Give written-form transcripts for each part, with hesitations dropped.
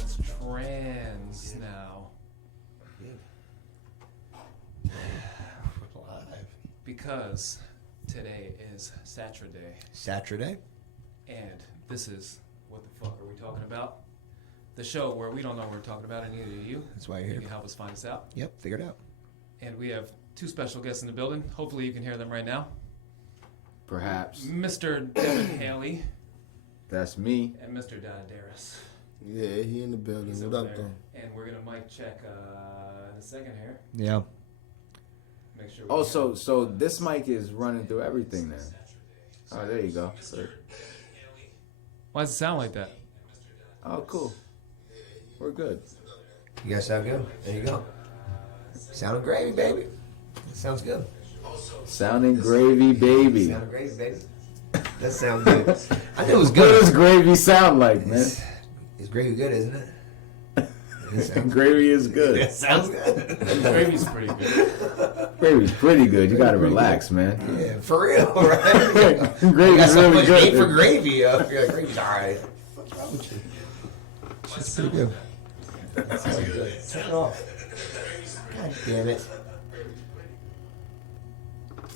It's trans now. Live. Because today is Saturday. Saturday? And this is, what the fuck are we talking about? The show where we don't know what we're talking about, and neither do you. That's why you're here. You can help us find us out. Yep, figure it out. And we have two special guests in the building. Hopefully you can hear them right now. Perhaps. Mr. Devin Haley That's me. and Mr. Dadaris. Yeah, he in the building. He's What over up, there. though? And we're going to mic check in a second here. Yeah. Make sure we Oh, can- so this mic is running through everything then. Oh, there you go. Why does it sound like that? Oh, cool. We're good. You guys sound good? There you go. Sounding gravy, baby. Sounds good. Sounding gravy, baby. Sounding gravy, baby. That sounds good. I knew it was What good. does gravy sound like, man? It's gravy good, isn't it? It sounds, Gravy is good. it sounds good. Gravy's pretty good. Gravy's pretty good. You gotta relax, man. Yeah, for real, right? You got Gravy's so really much hate for good. gravy. You're like, gravy's alright. What's wrong with you? It's pretty good. That sounds good. Turn it off. God damn it.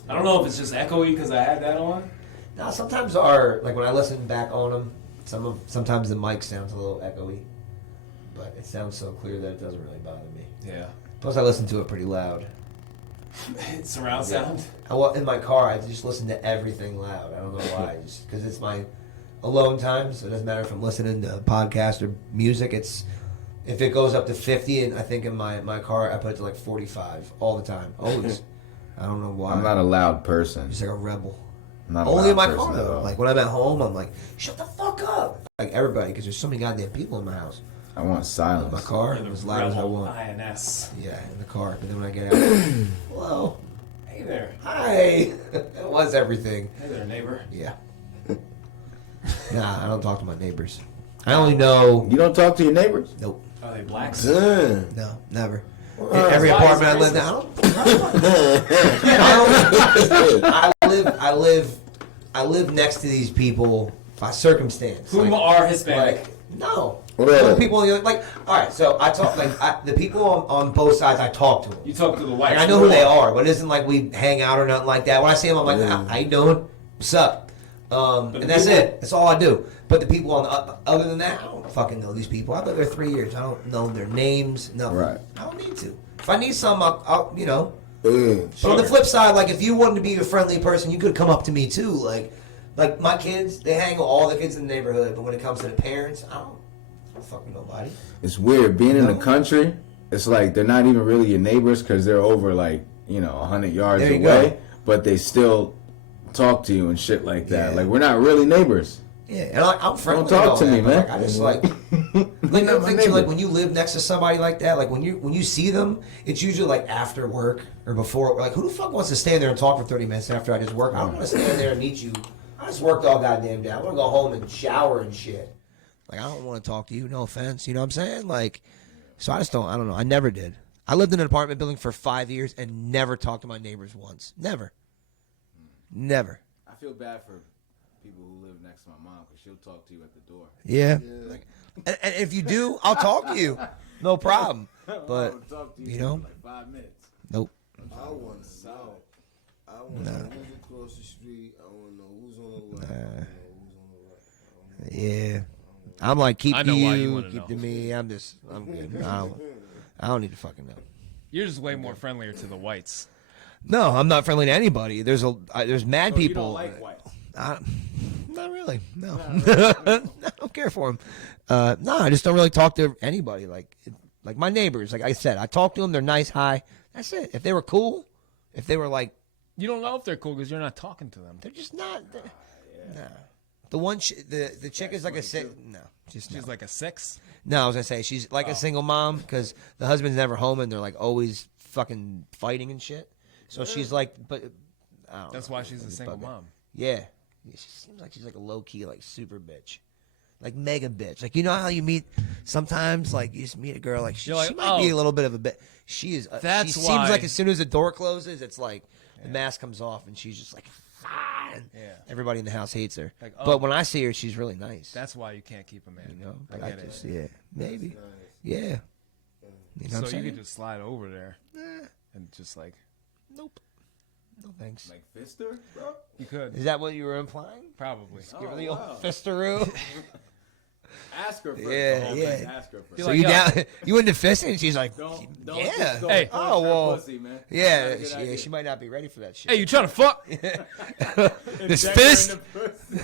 I don't know if it's just echoey because I had that on. No, sometimes like when I listen back on them, sometimes the mic sounds a little echoey, but it sounds so clear that it doesn't really bother me. Yeah. Plus, I listen to it pretty loud. Surround sound. In my car, I just listen to everything loud. I don't know why, just because it's my alone time. So it doesn't matter if I'm listening to a podcast or music. If it goes up to 50, and I think in my car, I put it to like 45 all the time, always. I don't know why. I'm not a loud person. Just like a rebel. I'm not a Only in loud my person car at though. all. Like when I'm at home, I'm like, shut the fuck up. Like everybody, because there's so many goddamn people in my house. I want In my silence. car, You're the as loud as I rebel want. INS. Yeah, in the car. But then when I get out, hello, Hey there. hi. It was everything. Hey there, neighbor. Yeah. Nah, I don't talk to my neighbors. I only know. You don't talk to your neighbors? Nope. Are they blacks? Damn. No, never. In every why apartment I is live it in, I live next to these people by circumstance. Who Like- are Hispanic? Like, no. Really? The people, like, all right, so I talk, the people on both sides, I talk to them. You talk to the whites. Like, I know who they are, but it isn't like we hang out or nothing like that. When I see them, I'm like, how you doing? What's up? And that's it. That's all I do. But the people on the, other than that, I don't fucking know these people. I've been there 3 years. I don't know their names, nothing. Right. I don't need to. If I need something, I'll you know. Yeah. But on the flip side, like if you wanted to be a friendly person, you could come up to me too. Like my kids, they hang with all the kids in the neighborhood. But when it comes to the parents, I don't fuck with nobody. It's weird. Being in the No. country, it's like they're not even really your neighbors because they're over like, 100 yards There you away. go. But they still talk to you and shit like that. Yeah. Like, we're not really neighbors. Yeah, and I'm friendly. Don't talk and all to me, that, but, man. Like, I just like You're like not the my thing too, neighbor. like when you live next to somebody like that, like when you see them, it's usually like after work or before. Like who the fuck wants to stand there and talk for 30 minutes after I just work? I don't want to stand there and meet you. I just worked all goddamn day. I want to go home and shower and shit. Like I don't want to talk to you. No offense, you know what I'm saying? Like, so I don't know. I never did. I lived in an apartment building for 5 years and never talked to my neighbors once. Never. I feel bad for people who live next to my mom because she'll talk to you at the door. Yeah. Like, and if you do, I'll talk to you. No problem. But talk to you know? for like 5 minutes. nope. I want to know. I want to know who's across the street. I want to know who's on the left. I want to know who's on the right. Yeah. I'm like keep I to know why you you, wanna keep know. to me. I'm good. I don't need to fucking know. You're just way more friendlier to the whites. No, I'm not friendly to anybody. There's mad So you people. don't like whites. Not really. No. I don't care for them. No, I just don't really talk to anybody. Like my neighbors. Like I said, I talk to them. They're nice. Hi. That's it. If they were cool, if they were like, You don't know if they're cool because you're not talking to them. they're just not. No. The one, the chick is like a no. Just no. She's like a 6. No, I was gonna say she's like a single mom because the husband's never home and they're like always fucking fighting and shit. So she's like, but I don't That's know. why she's a single mom. Yeah, she seems like she's like a low key like super bitch, like mega bitch. Like you know how you meet sometimes like you just meet a girl like she, You're like, she might be oh. a little bit of a bit. She is. That's she why. seems like as soon as the door closes, it's like the mask comes off and she's just like Yeah. Everybody in the house hates her. Like, But when I see her, she's really nice. That's why you can't keep a man. You know, I but get it. yeah, maybe, Nice. yeah. You know what So I'm you saying? could just slide over there and just like Nope. No thanks. Like Fister, bro. you could Is that what you were implying? probably. Give her Oh, the old wow. fisteroo. Ask her first. Yeah, the whole yeah. thing. Ask her first. You're So like, you yo. down? You into fisting? And she's like, Don't yeah. just go Hey. punch Oh, her well. pussy, man. Yeah, Not a good she, idea. she might not be ready for that shit. Hey, you trying to fuck? This Inject her in fist? the pussy.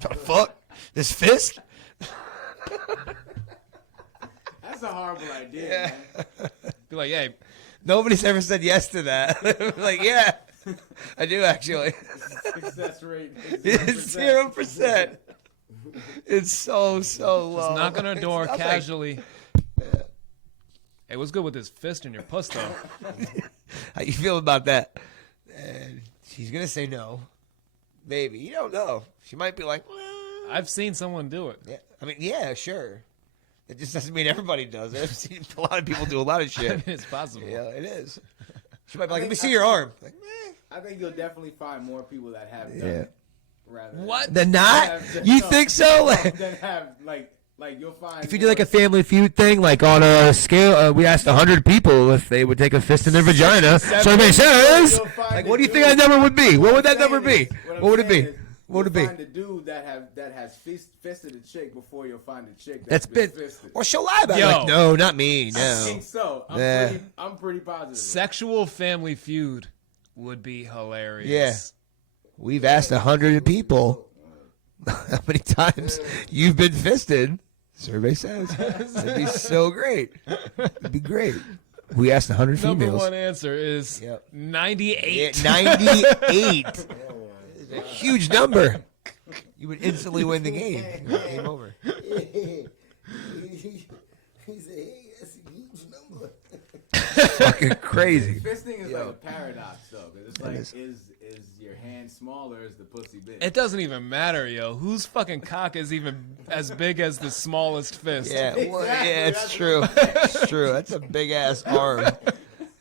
Trying to fuck? This fist? That's a horrible idea, man. Be like, hey, Nobody's ever said yes to that. Like, yeah, I do actually. Success rate It's 0%. 0%. It's so low. just knock on her It's door nothing. casually. Hey, what's good with this fist in your puss though? How you feel about that? And she's gonna say no. Maybe you don't know. She might be like, well, I've seen someone do it. yeah. I mean, yeah, sure. It just doesn't mean everybody does it. I've seen a lot of people do a lot of I mean, shit. it's possible. Yeah, it is. She might be like, let me see your arm. Like, I think you'll definitely find more people that have done yeah. it. Rather than- What? They're not? You think so? Like, Then have like you'll find if you do like a Family Feud thing, like on a scale, we asked 100 people if they would take a fist in their vagina. Survey says, You'll find like, the what do you think dude- that number would be? What would that I'm number saying be? is- I'm What would it saying be? is What would it you'll be? find the dude that has fisted a chick before you'll find a chick That's been been, fisted. or she'll lie about it. Yo. Like, no, not me. I No. think so. Yeah. I'm pretty positive. Sexual Family Feud would be hilarious. Yeah. We've asked 100 people how many times you've been fisted. Survey says it'd be so great. It'd be great. We asked 100 Number females. one answer is Yep. 98. 98. It's a huge number. You would instantly win the game. Game over. He said, hey, that's a huge number. Fucking crazy. Fisting is Yo. like a paradox though, because it's like is. is your hand small or is the pussy big? It doesn't even matter, yo. Whose fucking cock is even as big as the smallest fist? Yeah, well, Exactly, yeah, it's that's true. It's true. That's a big ass arm.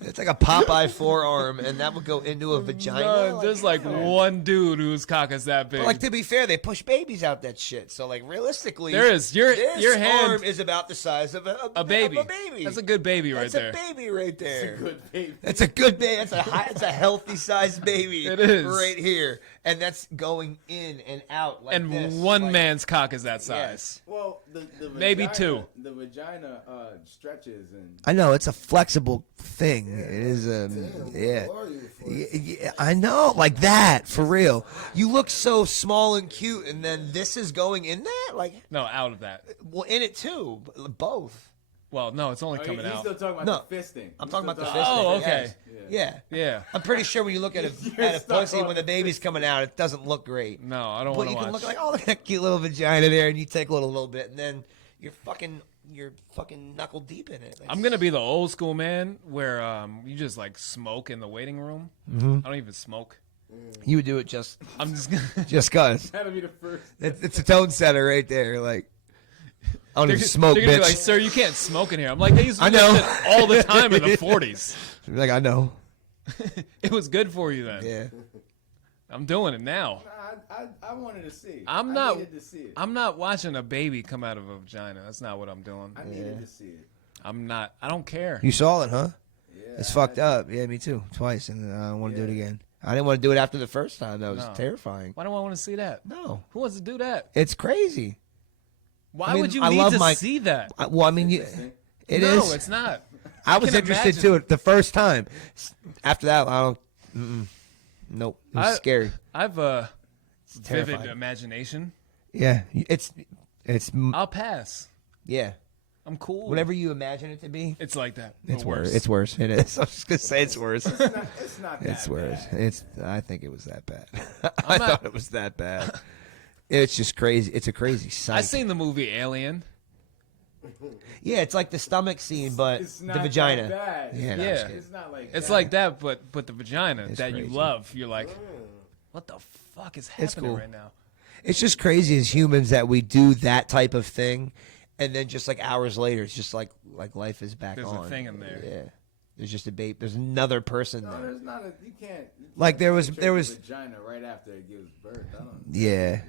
It's like a Popeye forearm, and that would go into a vagina. No, there's like one dude whose cock is that big. But, like, to be fair, they push babies out that shit. So like realistically, There is. Your this hand- arm is about the size of a baby. Of a baby. That's a good baby right That's there. a baby right there. Good baby. That's a good baby. That's a healthy sized baby. It is. right here, and that's going in and out like And this. one like, man's cock is that size. Yes. Well, the Maybe vagina, two. The vagina stretches and I know it's a flexible thing. It is a yeah. Who are you for? Yeah, I know, like that for real. You look so small and cute, and then this is going in that, like, No, out of that. well, in it too, both. Well, no, it's only oh, coming he's out. still talking about No, the fisting. I'm He's talking still about the talking fisting. Oh, okay. Yeah. Yeah. I'm pretty sure when you look at a You're stuck pussy on when the the baby's coming out, it doesn't look great. No, I don't But want you to can watch. look like, oh, look at that cute little vagina there, and you take a little bit, and then you're fucking knuckle deep in it. I'm gonna be the old school man where you just like smoke in the waiting room. I don't even smoke. You would do it just I'm just gonna. cause. That'll be the first. It's a tone setter right there. Like, I don't They're, even smoke, they're gonna be bitch. like, "Sir, you can't smoke in here." I'm like, "They used to I do that know. shit all the time in the '40s. Like, I know. It was good for you then. Yeah. I'm doing it now. I wanted to see. I needed to see it. I'm not watching a baby come out of a vagina. That's not what I'm doing. I needed to see it. I'm not. I don't care. You saw it, huh? Yeah, It's fucked up. Yeah, me too. Twice, and I don't want to do it again. I didn't want to do it after the first time. That was No. terrifying. Why do I want to see that? No, Who wants to do that? it's crazy. Why I mean, would you I need love to my- see that? Well, I mean, it no, is. it's not. I was can interested imagine. to it the first time. After that, I don't. Nope, it was I- scary. I've a vivid terrifying. imagination. Yeah, it's I'll pass. yeah. I'm cool. Whatever you imagine it to be, It's like that. it's but worse. It's worse. It is. I was just gonna say it's worse. It's not that It's worse. bad. It's. I think it was that bad. I I'm not- thought it was that bad. It's just crazy. It's a crazy sight. I seen the movie Alien. Yeah, it's like the stomach scene, but It's the not vagina. that bad. Yeah, no, Yeah. I'm just kidding. It's not like It's that. like that, but the vagina It's that you crazy. love. You're like, what the fuck is It's happening cool. right now? It's just crazy as humans that we do that type of thing, and then just like hours later, it's just like life is back There's a on. thing in there. Yeah, There's just a baby. There's another person No, there. there's not a. You can't. Like, there was- penetrate there the was- vagina right after it gives birth. I don't. Yeah,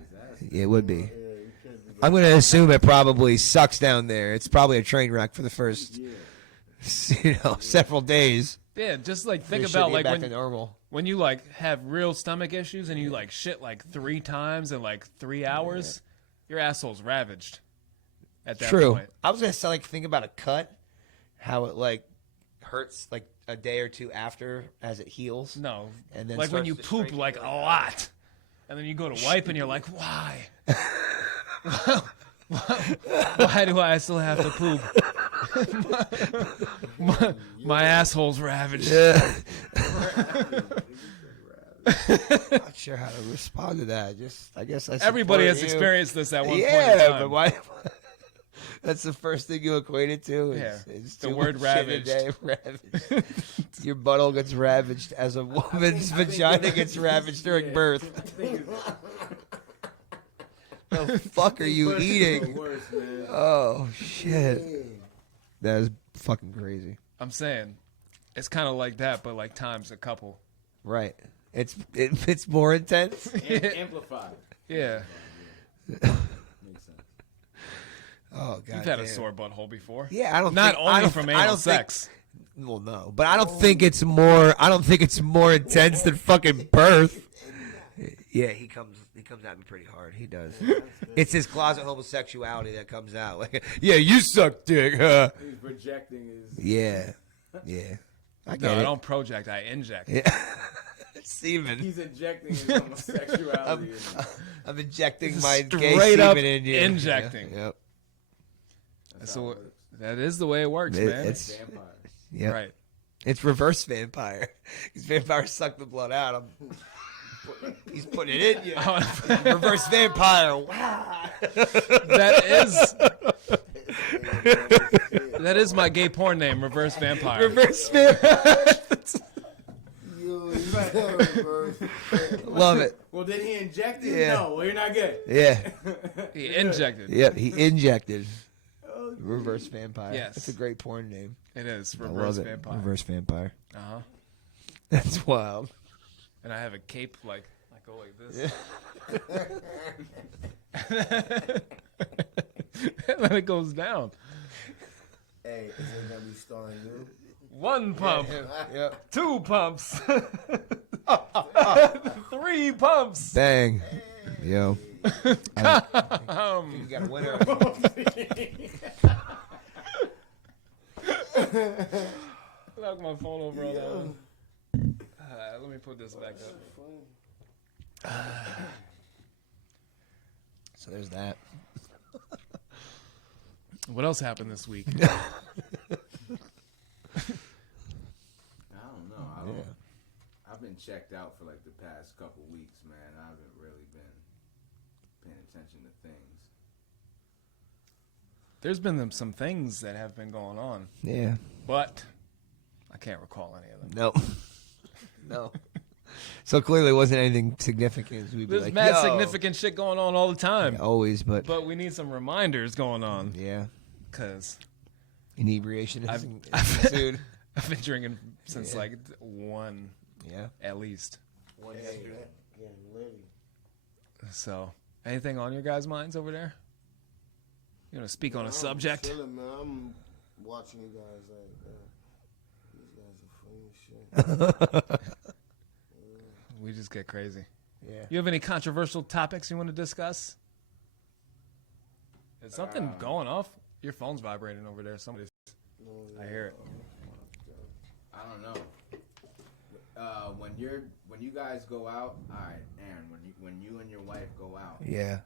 it would be. Yeah, you can't do that. I'm gonna assume it probably sucks down there. It's probably a train wreck for the first, several days. Yeah, just like think Your shit about get like back to when normal. you like have real stomach issues and you like shit like 3 times in like 3 hours, your asshole's ravaged. At that True. point. I was gonna say, like, think about a cut, how it like hurts like a day or two after as it heals. No. And then like when starts you to poop shrink like a again. lot. And then you go to wipe and you're like, why? Why do I still have to poop? my asshole's ravaged. Yeah. Not sure how to respond to that. I guess I. Everybody has support you. experienced this at one point in Yeah, time. but why? That's the first thing you equate it to. Yeah, Is the too word much shit a day. Ravaged. Your butthole gets ravaged as a woman's vagina gets ravaged during birth. The fuck are you eating? Worse, man. Oh shit, that is fucking crazy. I'm saying, it's kind of like that, but like times a couple. Right? It's more intense. Amplified. Yeah. Makes sense. Oh god, You've had a damn. sore butthole before. Yeah, I don't. Not think, I only don't, from I anal don't think- sex. Well, no, but I don't think it's more. I don't think it's more intense than fucking birth. Yeah, he comes at me pretty hard. He does. It's his closet homosexuality that comes out. Like, yeah, you suck dick, huh? He's projecting his. Yeah, yeah. I get No, it. I don't project. I inject. Yeah. Semen. He's injecting his homosexuality. I'm injecting It's my gay straight up semen in you. injecting. Yeah, yep. That's So how it works. that is the way it works, It- man. it's- Vampire. Yep. Right. It's reverse vampire. Because vampires suck the blood out. He's putting it in you. Reverse vampire. Wow. That is my gay porn name, Reverse Vampire. Reverse vampire. Yo, you reverse. Love it. Well, did he inject it? Yeah. No, well, you're not good. Yeah. He injected. Yep. He injected. Reverse vampire. Yes. It's a great porn name. It is I Reverse love it. Vampire. Reverse vampire. Uh-huh. That's wild. And I have a cape like I go like this. And then it goes down. Hey, is it gonna be starting new? 1 pump. Yep. 2 pumps. 3 pumps. Bang. Yo. You got a winner. Knock my phone over on that one. Let me put this back up. So there's that. What else happened this week? I don't know. I've been checked out for like the past couple weeks, man. I haven't really been paying attention to things. There's been some things that have been going on, Yeah. but I can't recall any of them. No. No. So clearly it wasn't anything significant. We'd be There's like, mad yo. significant shit going on all the time. Always, but But we need some reminders going on, yeah. because Inebriation I've- is ensued. I've been drinking since like 1 Yeah. at least. One day, getting litty. So, anything on your guys' minds over there? You want to speak on a I'm subject? chilling, man. I'm watching you guys like, these guys are funny as shit. We just get crazy. Yeah. You have any controversial topics you want to discuss? Is something going off? Your phone's vibrating over there. Somebody's. I hear it. I don't know. When you guys go out, all right, Aaron. When you and your wife go out, Yeah.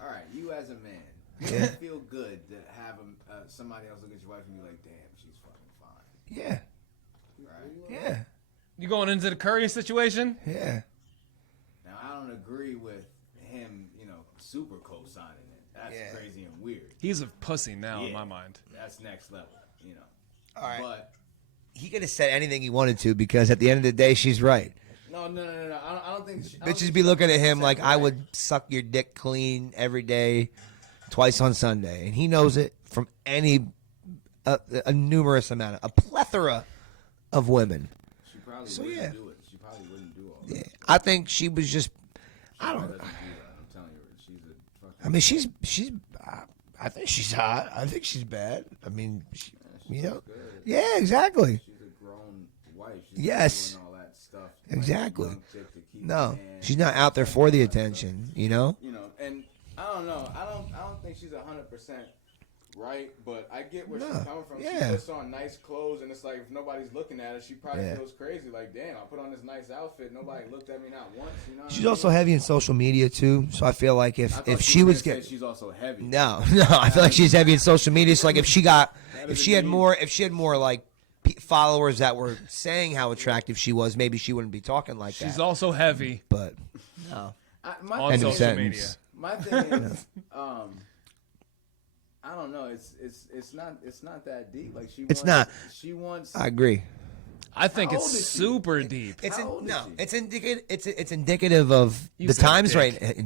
all right, you as a man, you Yeah. feel good to have somebody else look at your wife and be like, damn, she's fucking fine, Yeah. right? Yeah. You going into the Curry situation? Yeah. Now I don't agree with him, super co-signing it. That's Yeah. crazy and weird. He's a pussy now in Yeah. my mind. That's next level, All right. But He could have said anything he wanted to because at the end of the day, she's right. no. I don't think. Bitches be looking at him like I would suck your dick clean every day, twice on Sunday, and he knows it from any a numerous amount, a plethora of women. She probably So, wouldn't yeah. do it. She probably wouldn't do all that. Yeah, I think she was just. I She don't. doesn't do that. I'm telling you, she's a fucking. I mean, she's. I think she's hot. I think she's bad. I mean, you know. good. Yeah, exactly. She's a grown wife. She's Yes. not doing all that stuff. Exactly. Young chick to keep No, man. she's not out there for the attention. You know. You know, and I don't know. I don't think she's 100% right, but I get where No, she's coming from. yeah. She puts on nice clothes, and it's like if nobody's looking at her, she probably Yeah. feels crazy. Like, damn, I put on this nice outfit. Nobody looked at me not once. You know. what I She's mean? also heavy in social media too. So I feel like I thought if you she were was gonna say getting she's also heavy. no, I feel like she's heavy in social media. So like if she had more like followers that were saying how attractive she was, maybe she wouldn't be talking like She's that. also heavy But no, My on End of social sentence. media. My thing is, I don't know. It's not that deep. Like It's not. She wants. I agree. I think How it's old is she? super deep. It's How old is she? it's indicative. It's indicative of You the said times dick. right.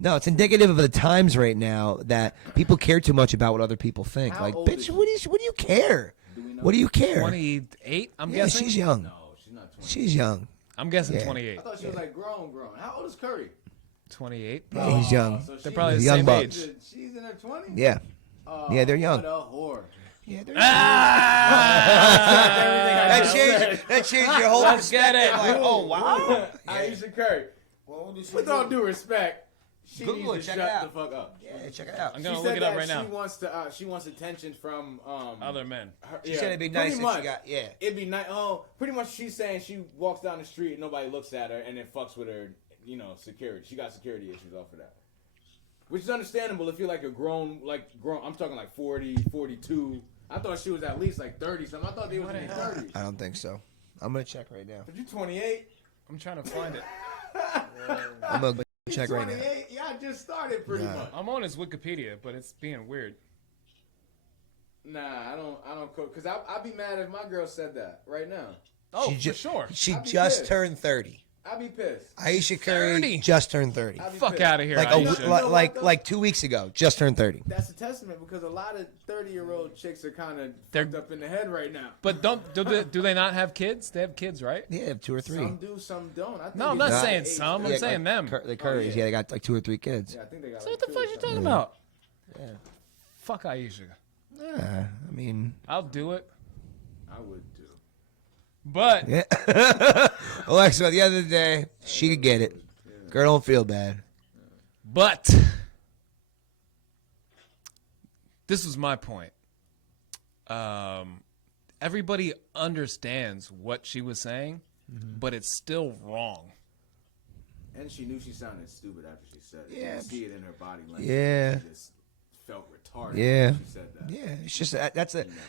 No, it's indicative of the times right now that people care too much about what other people think. How Like, old is bitch, she? what do you care? Do we know? What do you care? 28, I'm Yeah, guessing. she's young. No, she's not 20. She's young. I'm guessing Yeah. 28. I thought she was like grown. How old is Curry? 28. Yeah, he's young. So They're probably the Young same bucks. age. She's in her 20s. Yeah, Oh, Yeah, they're young. What a whore. yeah. Ah! That changed your whole Let's get it. perspective. Like, oh wow. Aisha Curry. What old is she? With all due respect, she Google needs it, to check it shut out. the fuck up. Yeah, check it out. I'm She gonna said look it up that right now. She wants attention from Other men. her, She said it'd be nice if she got It'd be nice. Oh, pretty much she's saying she walks down the street and nobody looks at her and it fucks with her, security. She got security issues off of that. Which is understandable if you're like a grown, I'm talking like 40, 42. I thought she was at least like 30 something. I thought they was in their 30s. I don't think so. I'm gonna check right now. But you 28? I'm trying to find it. I'm gonna check right now. 28? Yeah, I just started pretty Nah. much. I'm on his Wikipedia, but it's being weird. Nah, I don't cook. Because I'd be mad if my girl said that right now. Oh, She for ju- sure. She I'd be just pissed. turned 30. I'd be pissed. Aisha Curry 30? just turned 30. I'd be Fuck pissed. out of here, Like Aisha. You know what, though? like 2 weeks ago, just turned 30. That's a testament because a lot of 30-year-old chicks are kind of They're- fucked up in the head right now. But do they not have kids? They have kids, right? Yeah, 2 or 3. Some do, some don't. I think No, I'm it's not just saying age. some. I'm Yeah, saying them. The Currys, yeah, they got like 2 or 3 kids. Yeah, I think they got So like what the two or fuck you something. talking about? Yeah. Fuck Aisha. I mean, I'll do it. I would do. But yeah. Alexa, at the end of the day, she could get it. Girl, don't feel bad. This was my point. Everybody understands what she was saying, but it's still wrong. And she knew she sounded stupid after she said it. Yeah. You see it in her body language. Yeah. She just felt retarded Yeah. when she said that. Yeah, it's just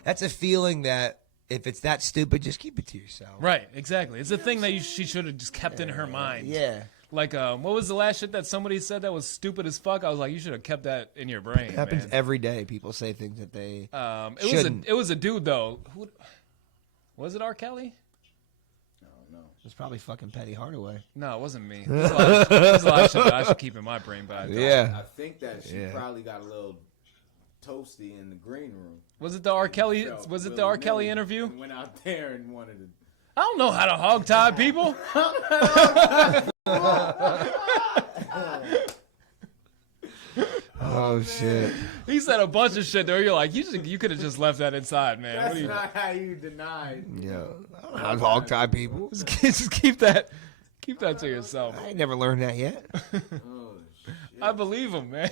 that's a feeling that if it's that stupid, just keep it to yourself. Right, exactly. It's a thing that she should have just kept in her mind. Yeah. Like, what was the last shit that somebody said that was stupid as fuck? I was like, you should have kept that in your brain. It happens man. every day. People say things that they It was a dude though. Who was it? R. Kelly? No. It's probably fucking Petty Hardaway. No, it wasn't me. There's a lot of shit that I should keep in my brain. But I don't. Yeah. I think that she Yeah. probably got a little toasty in the green room. Was it the R. Kelly? Felt Was it the R. Kelly willy-nilly interview? and went out there and wanted to. I don't know how to hog tie people. Oh shit. He said a bunch of shit there. You're like, you could have just left that inside, man. What That's do you? not how you deny. Yeah. I don't know how to hog tie people. Just keep that to yourself. I ain't never learned that yet. Oh, shit. I believe him, man.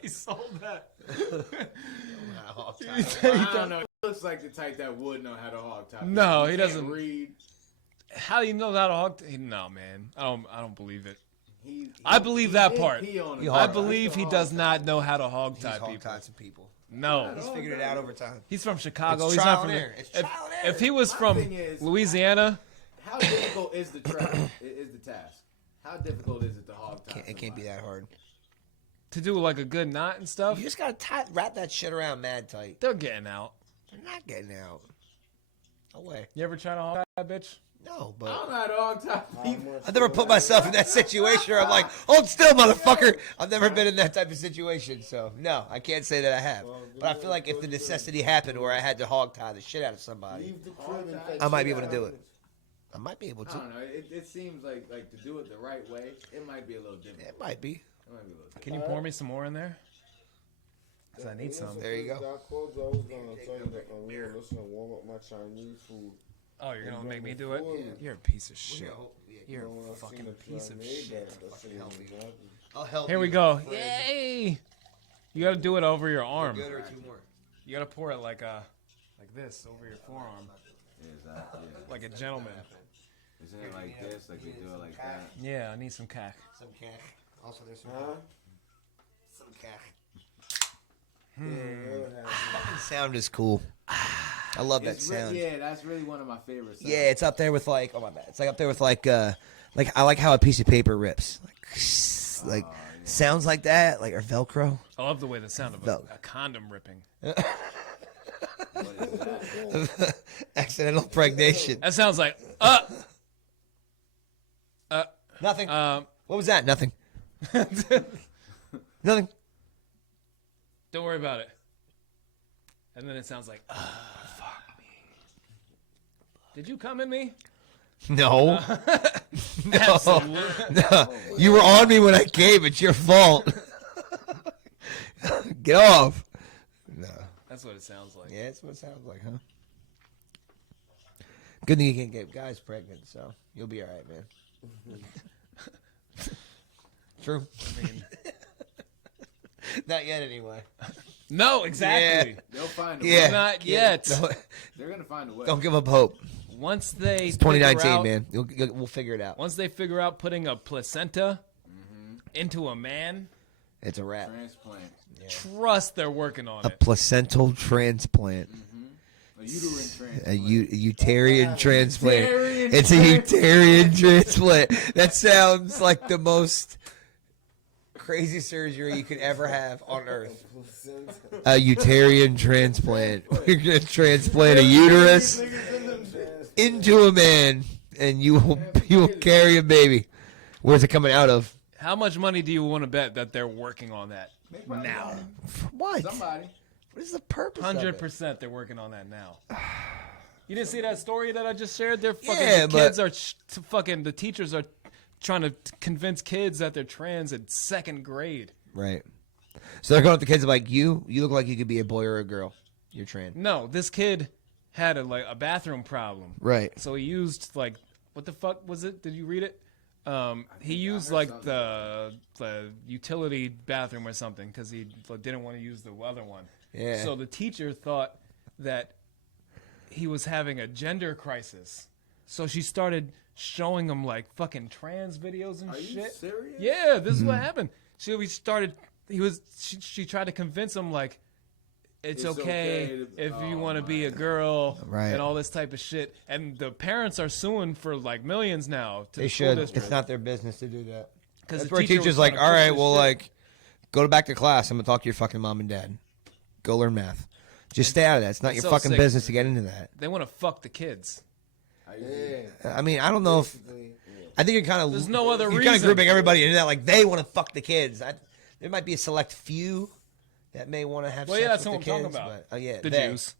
he sold that. I don't know. He looks like the type that would know how to hog tie. No, he can't doesn't. read. How do you know how to hog? No, man. I don't believe it. He I believe that did part. pee on him. He I hard- believe he does not know how to hog He's tie hog people. tied some people. No, He's figured it out over time. he's from Chicago. It's He's trial not from. and error. It's If, trial and error. if he was My from thing is- Louisiana, How difficult is the task? How difficult is it to hog tie? It can't be that hard. to do like a good knot and stuff, You just gotta wrap that shit around mad tight. they're getting out. They're not getting out. No way. You ever try to hog tie, bitch? No, I but don't know how to hog tie people. I've never put myself in that situation where I'm like, hold still, motherfucker. I've never been in that type of situation, so no, I can't say that I have. But I feel like if the necessity happened where I had to hog tie the shit out of somebody, Leave the crib and I might be able to do it. I might be able I to. don't know. It seems like to do it the right way, it might be a little different. It might be. It might be a little different. Can you pour me some more in there? Because I need some. There you go. I called you. I was gonna tell you that I'm gonna listen and warm up my Chinese food. Oh, you're gonna make me do it? Yeah. You're a piece of shit. You're When I a fucking seen the piece of Chinese, shit. that's what help was you. happening. I'll help Here we you. go. Yay! You gotta do it over your arm. Good or two more? You gotta pour it like this over your forearm, Exactly. like a gentleman. Isn't it like this? Like they do it like that? Yeah, I need some cack. Some cash. Also, there's some, Huh? some cash. Yeah, it happened. Sound is cool. I love that sound. Yeah, that's really one of my favorites. Yeah, it's up there with like, oh my bad. It's like up there with like I like how a piece of paper rips. Like sounds like that, like or Velcro. I love the way the sound of a condom ripping. Accidental pregnation. That sounds like Nothing. What was that? Nothing. Nothing. Don't worry about it. And then it sounds like fuck me. Did you come in me? No. No. Absolutely. No. You were on me when I came. It's your fault. Get off. No. That's what it sounds like. Yeah, that's what it sounds like, huh? Good thing you can't get guys pregnant, so you'll be all right, man. True. I mean, Not yet, anyway. no, exactly. They'll find a Yeah. way. Not yet. They're gonna find a way. Don't give up hope. Once they It's 2019, figure out, man. We'll figure it out. Once they figure out putting a placenta into a man, It's a wrap. Transplant. trust they're working on A it. placental transplant. A uterine transplant. A uterian transplant. Uterian It's a uterian transplant. That sounds like the most crazy surgery you could ever have on Earth. A uterian transplant. We're going to transplant a uterus into a man, and you will carry a baby. Where's it coming out of? How much money do you want to bet that they're working on that now? What? Somebody. What is the purpose of it? 100% they're working on that now. You didn't see that story that I just shared? They're fucking Yeah, the but- kids are fucking the teachers are trying to convince kids that they're trans in second grade. Right. So they're going up to kids like, you look like you could be a boy or a girl. You're trans. No, this kid had a bathroom problem. Right. So he used what the fuck was it? Did you read it? He used like the utility bathroom or something because he didn't want to use the other one. Yeah. So the teacher thought that he was having a gender crisis. So she started showing him like fucking trans videos and Are shit. you serious? Yeah, this is what happened. She tried to convince him like it's okay if you want to be a girl Right. and all this type of shit. And the parents are suing for like millions now. To They the school should. district. It's not their business to do that. 'Cause That's the where teacher teacher's was like, trying to all push right, this well, shit. like, go back to class. I'm going to talk to your fucking mom and dad. Go learn math. Just stay out of that. It's not your so fucking sick. business to get into that. They want to fuck the kids. Yeah. I mean, I don't know if. Basically, I think you're kind of. There's no other You're kind of reason. grouping everybody into that. Like, they want to fuck the kids. There might be a select few that may want to have Well, sex yeah, that's with what the I'm kids. talking about. But, yeah, The they. Jews.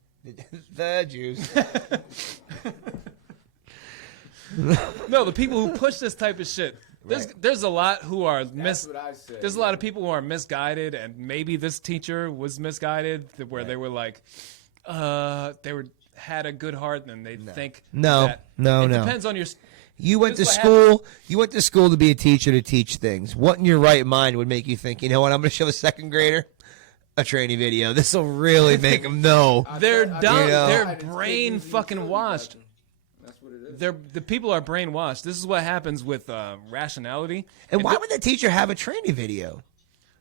The Jews. No, the people who push this type of shit. There's a lot who are That's what I said. There's a lot of people who are misguided, and maybe this teacher was misguided, where they were like, had a good heart, and they think No. that No, it no. depends on your. You went to This is what school. You went to school to be a teacher to teach things. What in your right mind would make you think, you know what? I'm going to show a second grader a training video. This will really make them know. They're dumb. You know. They're brain fucking washed. That's what it is. The people are brainwashed. This is what happens with rationality. And why would the teacher have a training video?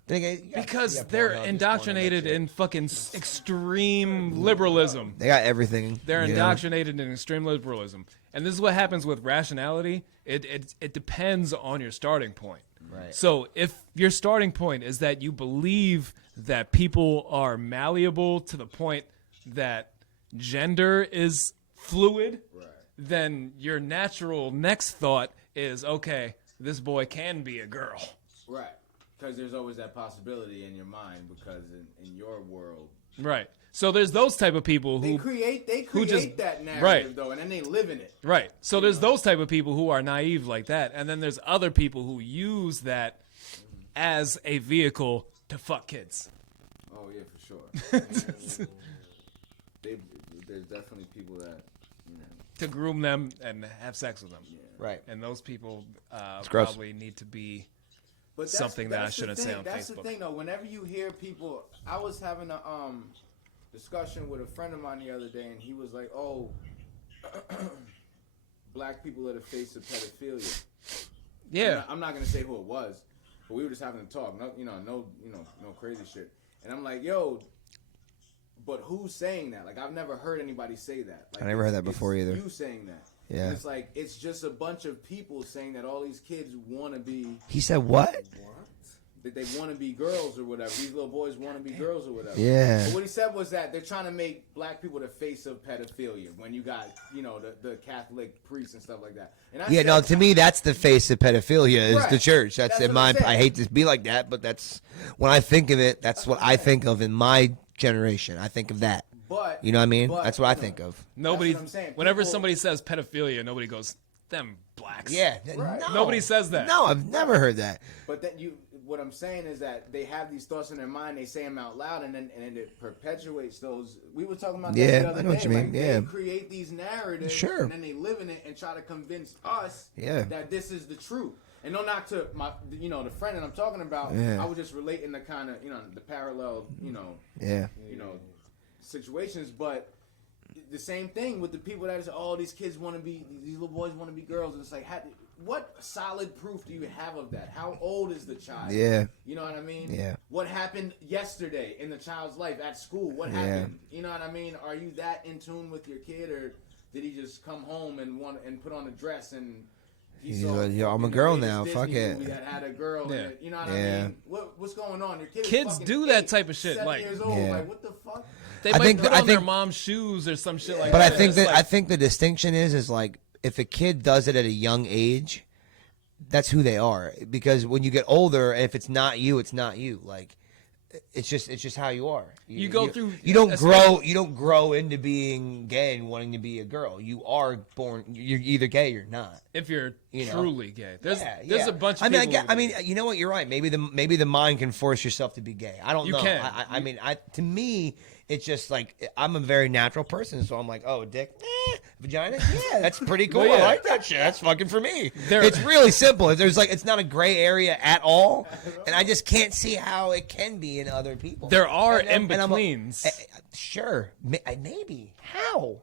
Because they're indoctrinated in fucking extreme liberalism. They got everything. They're you know? indoctrinated in extreme liberalism. And this is what happens with rationality. It depends on your starting point. Right. So if your starting point is that you believe that people are malleable to the point that gender is fluid, then your natural next thought is, okay, this boy can be a girl. Right. Because there's always that possibility in your mind because in your world. Right. So there's those type of people They who create just- that narrative, right. though, and then they live in it. Right. So there's those type of people who are naive like that, and then there's other people who use that as a vehicle to fuck kids. Oh, yeah, for sure. There's definitely people that, you know. To groom them and have sex with them. Right. And those people gross. probably need to be But that's, something that I that's the shouldn't thing. say on That's Facebook. the thing, though. Whenever you hear people, I was having a discussion with a friend of mine the other day, and he was like, "Oh, black people are the face of pedophilia." Yeah. I'm not gonna say who it was, but we were just having a talk. No crazy shit. And I'm like, "Yo, but who's saying that? Like, I've never heard anybody say that. Like, I never heard that before it's either. You saying that? Yeah. And it's like it's just a bunch of people saying that all these kids want to be." He said what? That they want to be girls or whatever. These little boys want to be girls or whatever. Yeah. But what he said was that they're trying to make black people the face of pedophilia when you got, the Catholic priests and stuff like that. And I Yeah, said, no, to me, that's the face of pedophilia is the Right. church. That's That's in what my, I'm saying. I hate to be like that, but that's, when I think of it, that's what I think of in my generation. I think of that. But You know what I mean? but, That's what I think of. Nobody. what I'm saying. Whenever People- somebody says pedophilia, nobody goes, "Them blacks." Yeah. Right. No. Nobody says that. No, I've never heard that. But then what I'm saying is that they have these thoughts in their mind, they say them out loud, and then it perpetuates those. We were talking about that Yeah, the other I know day. what you mean, Like, yeah. They create these narratives, Sure. and then they live in it and try to convince us Yeah. that this is the truth. And no knock to my, the friend that I'm talking about. Yeah. I was just relating the kind of, the parallel, Yeah. situations, but the same thing with the people that say, "Oh, these kids want to be, these little boys want to be girls." And it's like, what solid proof do you have of that? How old is the child? Yeah. You know what I mean? Yeah. What happened yesterday in the child's life at school? What happened? You know what I mean? Are you that in tune with your kid, or did he just come home and put on a dress and He's saw like, "Yo, I'm a fucking girl latest now, Disney fuck it." movie that had a girl in Yeah. it. You know what Yeah. I mean? What's going on? Your kid is Kids fucking do that 8, type of shit, 7 like- years old. Yeah. Like, what the fuck? They I might think put that- on their mom's shoes or some shit like But that. I think It's that like- I think the distinction is like if a kid does it at a young age, that's who they are. Because when you get older, if it's not you, it's not you. Like it's just how you are. You go through- You don't especially- grow. You don't grow into being gay and wanting to be a girl. You are born. You're either gay or not. if you're You know. truly gay. There's Yeah. a bunch of I mean, people. I mean, you know what? You're right. Maybe the mind can force yourself to be gay. I don't You know. can. I mean, to me, it's just like I'm a very natural person, so I'm like, oh, dick, vagina, yeah, that's pretty cool. Well, yeah. I like that shit. That's fucking for me. There- It's really simple. There's like, it's not a gray area at all, and I just can't see how it can be in other people. there are And I'm- in and I'm a- betweens. Sure, maybe. How?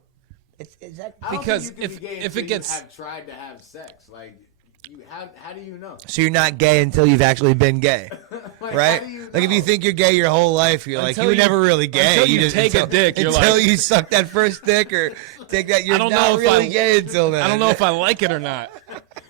Is that I don't Because think you can be gay if until it gets- you have tried to have sex, like how do you know? so? You're not gay until you've actually been gay. Like, Right? how do you Like if know? you think you're gay your whole life, you're like Until you were you- never really gay. until you take a dick, you're until like- you suck that first dick or take that. You're I don't not know if really I- gay until then. I don't know if I like it or not.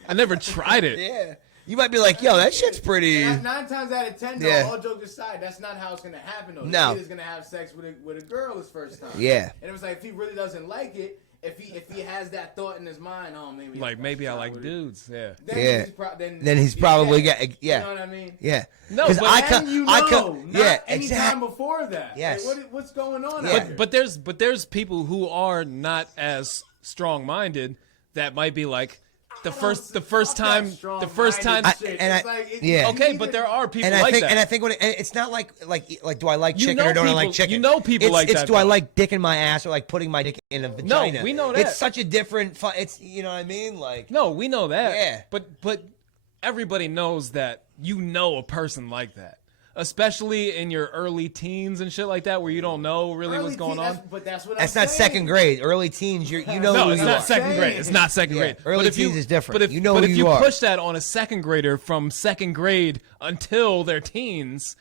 I never tried it. Yeah, you might be like, yo, that shit's pretty. 9 times out of 10, though, Yeah. all jokes aside, that's not how it's gonna happen. Though, No. the kid is gonna have sex with a girl his first time. Yeah. and it was like if he really doesn't like it, if he has that thought in his mind, oh maybe I like dudes. Yeah. Then Yeah. then he's probably gay. gay. Yeah. You know what I mean? Yeah. No, 'Cause but I And co- you know, I not yeah, any exact- time before that. Yes. Like, what's going on? Yeah. out here? But there's people who are not as strong minded that might be like the first time. Yeah. Okay, but there are people And I like think, that. and I think when it's not like do I like You chicken know or don't I people- like chicken? you know people it's, like it's that, do I though. like dick in my ass or like putting my dick in a vagina? we know that. It's such a different. It's you know what I mean? Like No, we know that. Yeah. But everybody knows that you know a person like that. Especially in your early teens and shit like that where you don't know really what's going on. But that's what that's I'm not saying. second grade. Early teens, you know No, who it's you not are. second grade. It's not second Yeah, grade. early But if teens is different. But if You know but who if you are. push that on a second grader from second grade until they're teens,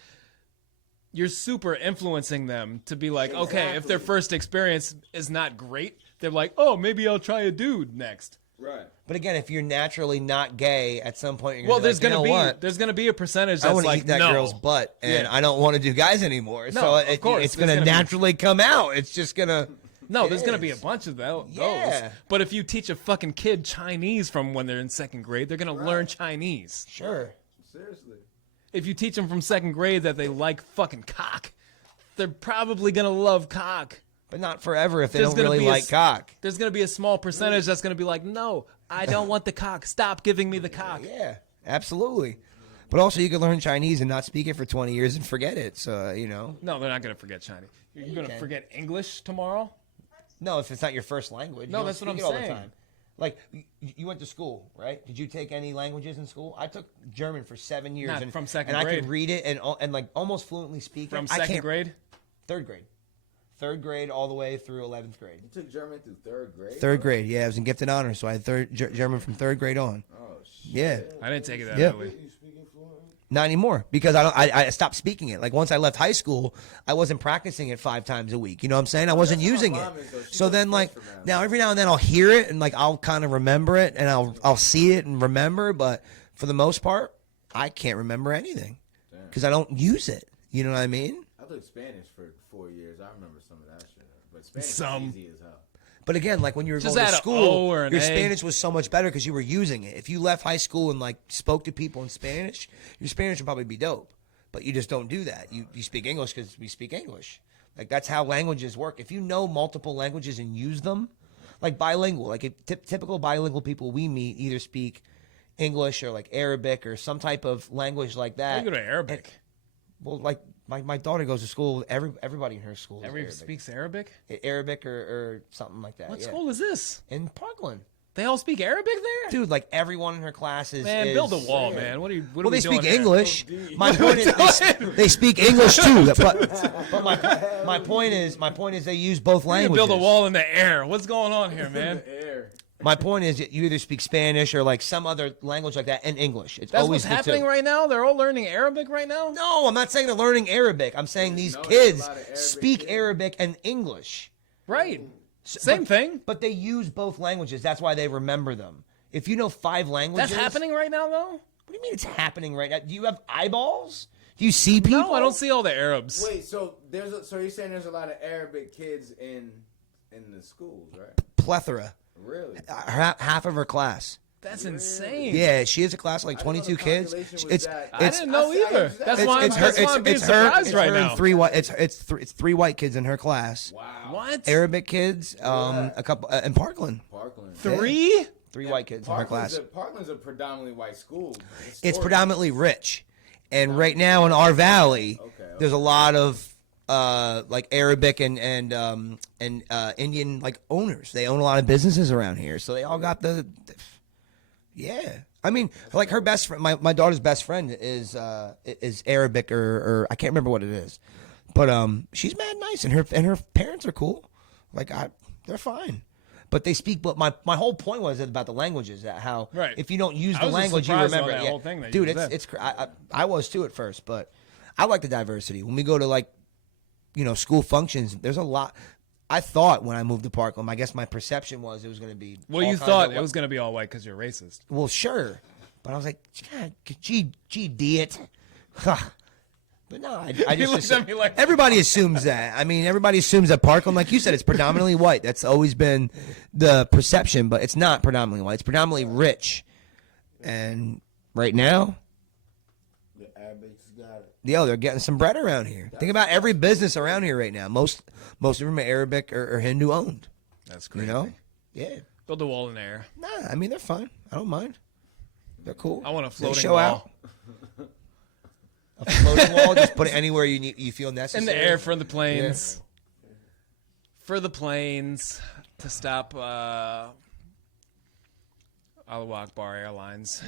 you're super influencing them to be like, okay, if their Exactly. first experience is not great, they're like, oh, maybe I'll try a dude next. Right. But again, if you're naturally not gay, at some point you're Well, gonna there's be like, gonna you know be what? there's gonna be a percentage I that's want to like eat that no. girl's butt, and Yeah. I don't want to do guys anymore. No, so of course, it's there's going to gonna be- naturally come out. It's just going to, No, It there's gonna be a is. bunch of those. Yeah. But if you teach a fucking kid Chinese from when they're in second grade, they're gonna learn Chinese. Sure. Seriously. If you teach them from second grade that they like fucking cock, they're probably gonna love cock. But not forever if they There's don't gonna really be a like s- cock. There's gonna be a small percentage that's gonna be like, no, I don't want the cock. Stop giving me the cock. Yeah, absolutely. But also, you can learn Chinese and not speak it for 20 years and forget it. So, you know. No, they're not gonna forget Chinese. You're gonna forget English tomorrow? No, if it's not your first language. No, you don't that's what speak I'm it all saying. the time. Like, you went to school, right? Did you take any languages in school? I took German for 7 years. Not and, from second and grade. I could read it and like almost fluently speak From it. I second can't- grade? Third grade. Third grade all the way through 11th grade. You took German through third grade. Third grade, yeah. I was in gifted honors, so I had German from third grade on. Oh shit. Yeah. I didn't take it that Yeah. early. You speaking fluently? Not anymore because I stopped speaking it. Like once I left high school, I wasn't practicing it 5 times a week. You know what I'm saying? I wasn't that's using how it. my mom is, though. She So does then like French for math. now every now and then I'll hear it and like I'll kind of remember it and I'll see it and remember, but for the most part, I can't remember anything because I don't use it. You know what I mean? I took Spanish for 4 years. I remember some of that shit. But Spanish Some. is easy as hell. But again, like when you were Just going add to a school, O or an your A. Spanish was so much better because you were using it. If you left high school and like spoke to people in Spanish, your Spanish would probably be dope. But you just don't do that. You speak English because we speak English. Like that's how languages work. If you know multiple languages and use them, like bilingual, like typical bilingual people we meet either speak English or like Arabic or some type of language like I that. go to Arabic. Well, like my daughter goes to school. Everybody in her school is Everybody Arabic. speaks Arabic? Arabic or something like that. What yeah. school is this? In Parkland. They all speak Arabic there? Dude, like everyone in her class is. Man, is, build a wall, man. What are you? What Well, are we they speak doing here? English. Here? My point is, they speak English too. But my point is, they use both We're gonna languages. build a wall in the air. What's going on here, man? The air. My point is, you either speak Spanish or like some other language like that, and English. It's That's always what's the happening two. right now. They're all learning Arabic right now. No, I'm not saying they're learning Arabic. I'm saying these No, there's a kids lot of Arabic speak kids. Arabic and English. Right. Same thing. But they use both languages. That's why they remember them. If you know 5 languages, That's happening right now, though. What do you mean it's happening right now? Do you have eyeballs? Do you see people? No, I don't see all the Arabs. Wait, so so you're saying there's a lot of Arabic kids in the schools, right? Plethora. Really? Half of her class. That's insane. Yeah, she has a class of like I didn't know 22 the kids. population was It's that- I didn't know I either. just- That's it's- why I'm, it's that's why I'm being surprised right her now. and 3 white. It's 3 white kids in her class. Wow. What? Arabic kids, a couple in Parkland. Parkland. 3? 3 white kids in her class. Parkland's a predominantly white school. It's Historically. predominantly rich, and right now in our valley, there's a lot of like Arabic and Indian like owners. They own a lot of businesses around here, so they all got yeah. I mean, like her best friend, my daughter's best friend is Arabic or I can't remember what it is, but she's mad nice, and her parents are cool. Like they're fine. But they speak. But my whole point was about the languages. That how Right. if you don't use I the was just language, you surprised on remember that it. Yeah. whole thing that Dude, you said. I was too at first, but I like the diversity. When we go to like, school functions, there's a lot. I thought when I moved to Parkland, I guess my perception was it was going to be. Well, all you kinds thought of it was going to be all white because you're racist. Well, sure, but I was like, God, gee, it. But no, I He just looked at me like- everybody assumes that. I mean, everybody assumes that Parkland, like you said, it's predominantly white. That's always been the perception, but it's not predominantly white. It's predominantly rich. And right now, The Arabics got it. they're getting some bread around here. Think about every business around here right now. Most of them are Arabic or Hindu owned. That's You crazy. know? Yeah. Build a wall in the air. Nah, I mean they're fine. I don't mind. They're cool. I want a They floating show wall. out. A floating wall, just put it anywhere you feel necessary. In the air for the planes. For the planes to stop Al Akbar Airlines.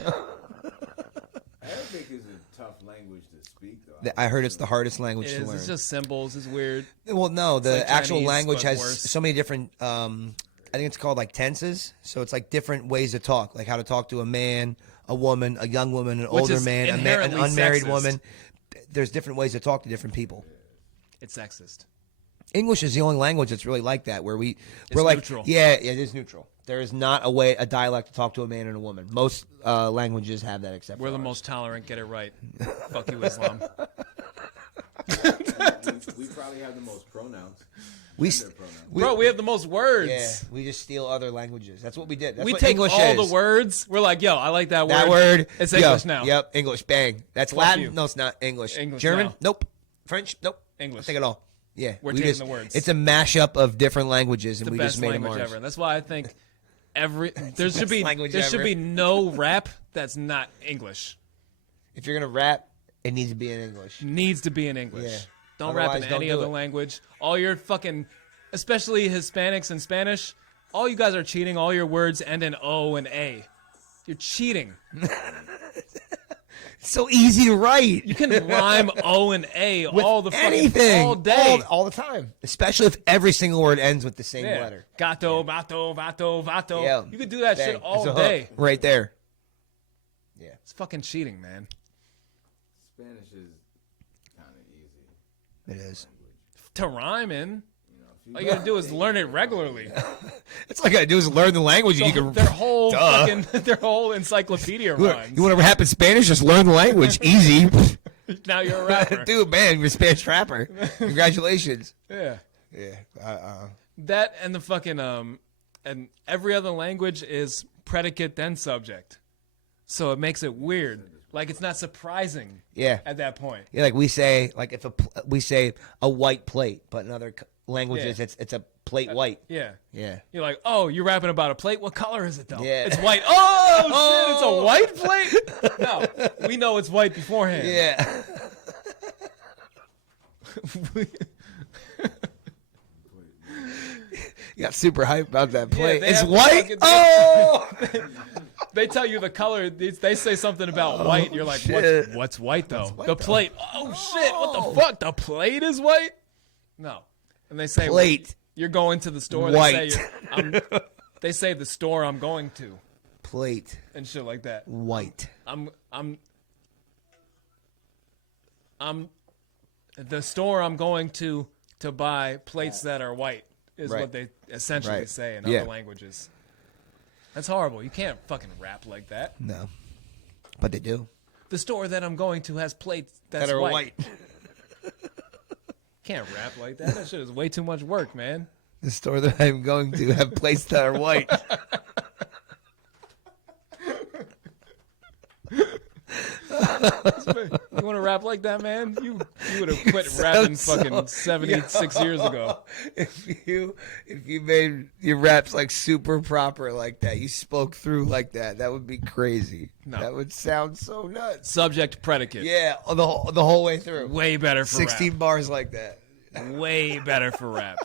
Arabic is a tough language to speak, though. I heard it's the hardest language It to is. learn. It's just symbols. It's weird. Well, no, the like actual Chinese, language but has worse. so many different. I think it's called like tenses. So it's like different ways to talk, like how to talk to a man, a woman, a young woman, an Which older is man, an inherently unmarried sexist. woman. There's different ways to talk to different people. It's sexist. English is the only language that's really like that, where we're like, neutral. yeah, it is neutral. There is not a dialect to talk to a man and a woman. Most languages have that, except We're for the ours. most tolerant. Get it right. Fuck you, Islam. We probably have the most pronouns. We, Gender pronoun. Bro, we have the most words. yeah, we just steal other languages. That's what we did. That's We what take English all is. the words. We're like, yo, I like that word. That word. It's yo, English now. Yep, English. Bang. That's Fuck Latin. you. No, it's not English. English German? now. Nope. French? Nope. English. Take it all. Yeah, We're we taking the words. It's a mashup of different languages, and The we best just made them language ours. ever. That's why I think there should best be language there should ever. be no rap that's not English. If you're gonna rap, it needs to be in English. Needs to be in English. Yeah. Don't rap in Otherwise, don't any do other it. language. All your fucking, especially Hispanics and Spanish, all you guys are cheating. All your words end in O and A. You're cheating. It's so easy to write. You can rhyme O and A With all the fucking anything all day. all the time, especially if every single word ends with the same Yeah. letter. Gato, vato, vato, vato. Yeah. You could do that Bang. shit all It's a hook day. right there. Yeah, It's fucking cheating, man. Spanish is kind of easy. it is. To rhyme in, You know, if all you gotta do is learn it regularly. That's all I gotta do is learn the language, and you can. Their whole Duh. fucking, their whole encyclopedia You rhymes. want to rap in Spanish? Just learn the language. Easy. Now you're a rapper. Dude, man, you're a Spanish rapper. Congratulations. Yeah. Yeah. That and the fucking and every other language is predicate then subject, so it makes it weird. Like it's not surprising Yeah. at that point. Yeah, like we say, like if we say a white plate, but in other languages Yeah. it's a plate white. Yeah. Yeah. You're like, oh, you're rapping about a plate. What color is it though? Yeah. It's white. Oh, shit! It's a white plate. No, we know it's white beforehand. Yeah. You got super hype about that plate. they It's have white. fucking- Oh. They tell you the color. They say something about white. You're like, shit. what's white though? white, The though? plate. Oh shit! What the fuck? The plate is white? No. And they say Plate. You're going to the store. White. They say the store I'm going to Plate. and shit like that. White. I'm the store I'm going to buy plates that are white is Right. what they essentially Right. say in Yeah. other languages. That's horrible. You can't fucking rap like that. No. But they do. The store that I'm going to has plates that's That are white. Can't rap like that. That shit is way too much work, man. The store that I'm going to have plates that are white. You want to rap like that, man? You would have quit rapping fucking 76 years ago. If you made your raps like super proper like that, you spoke through like that, that would be crazy. No. That would sound so nuts. Subject predicate. Yeah, the whole way through. Way better for 16 bars like that. rap. Way better for rap.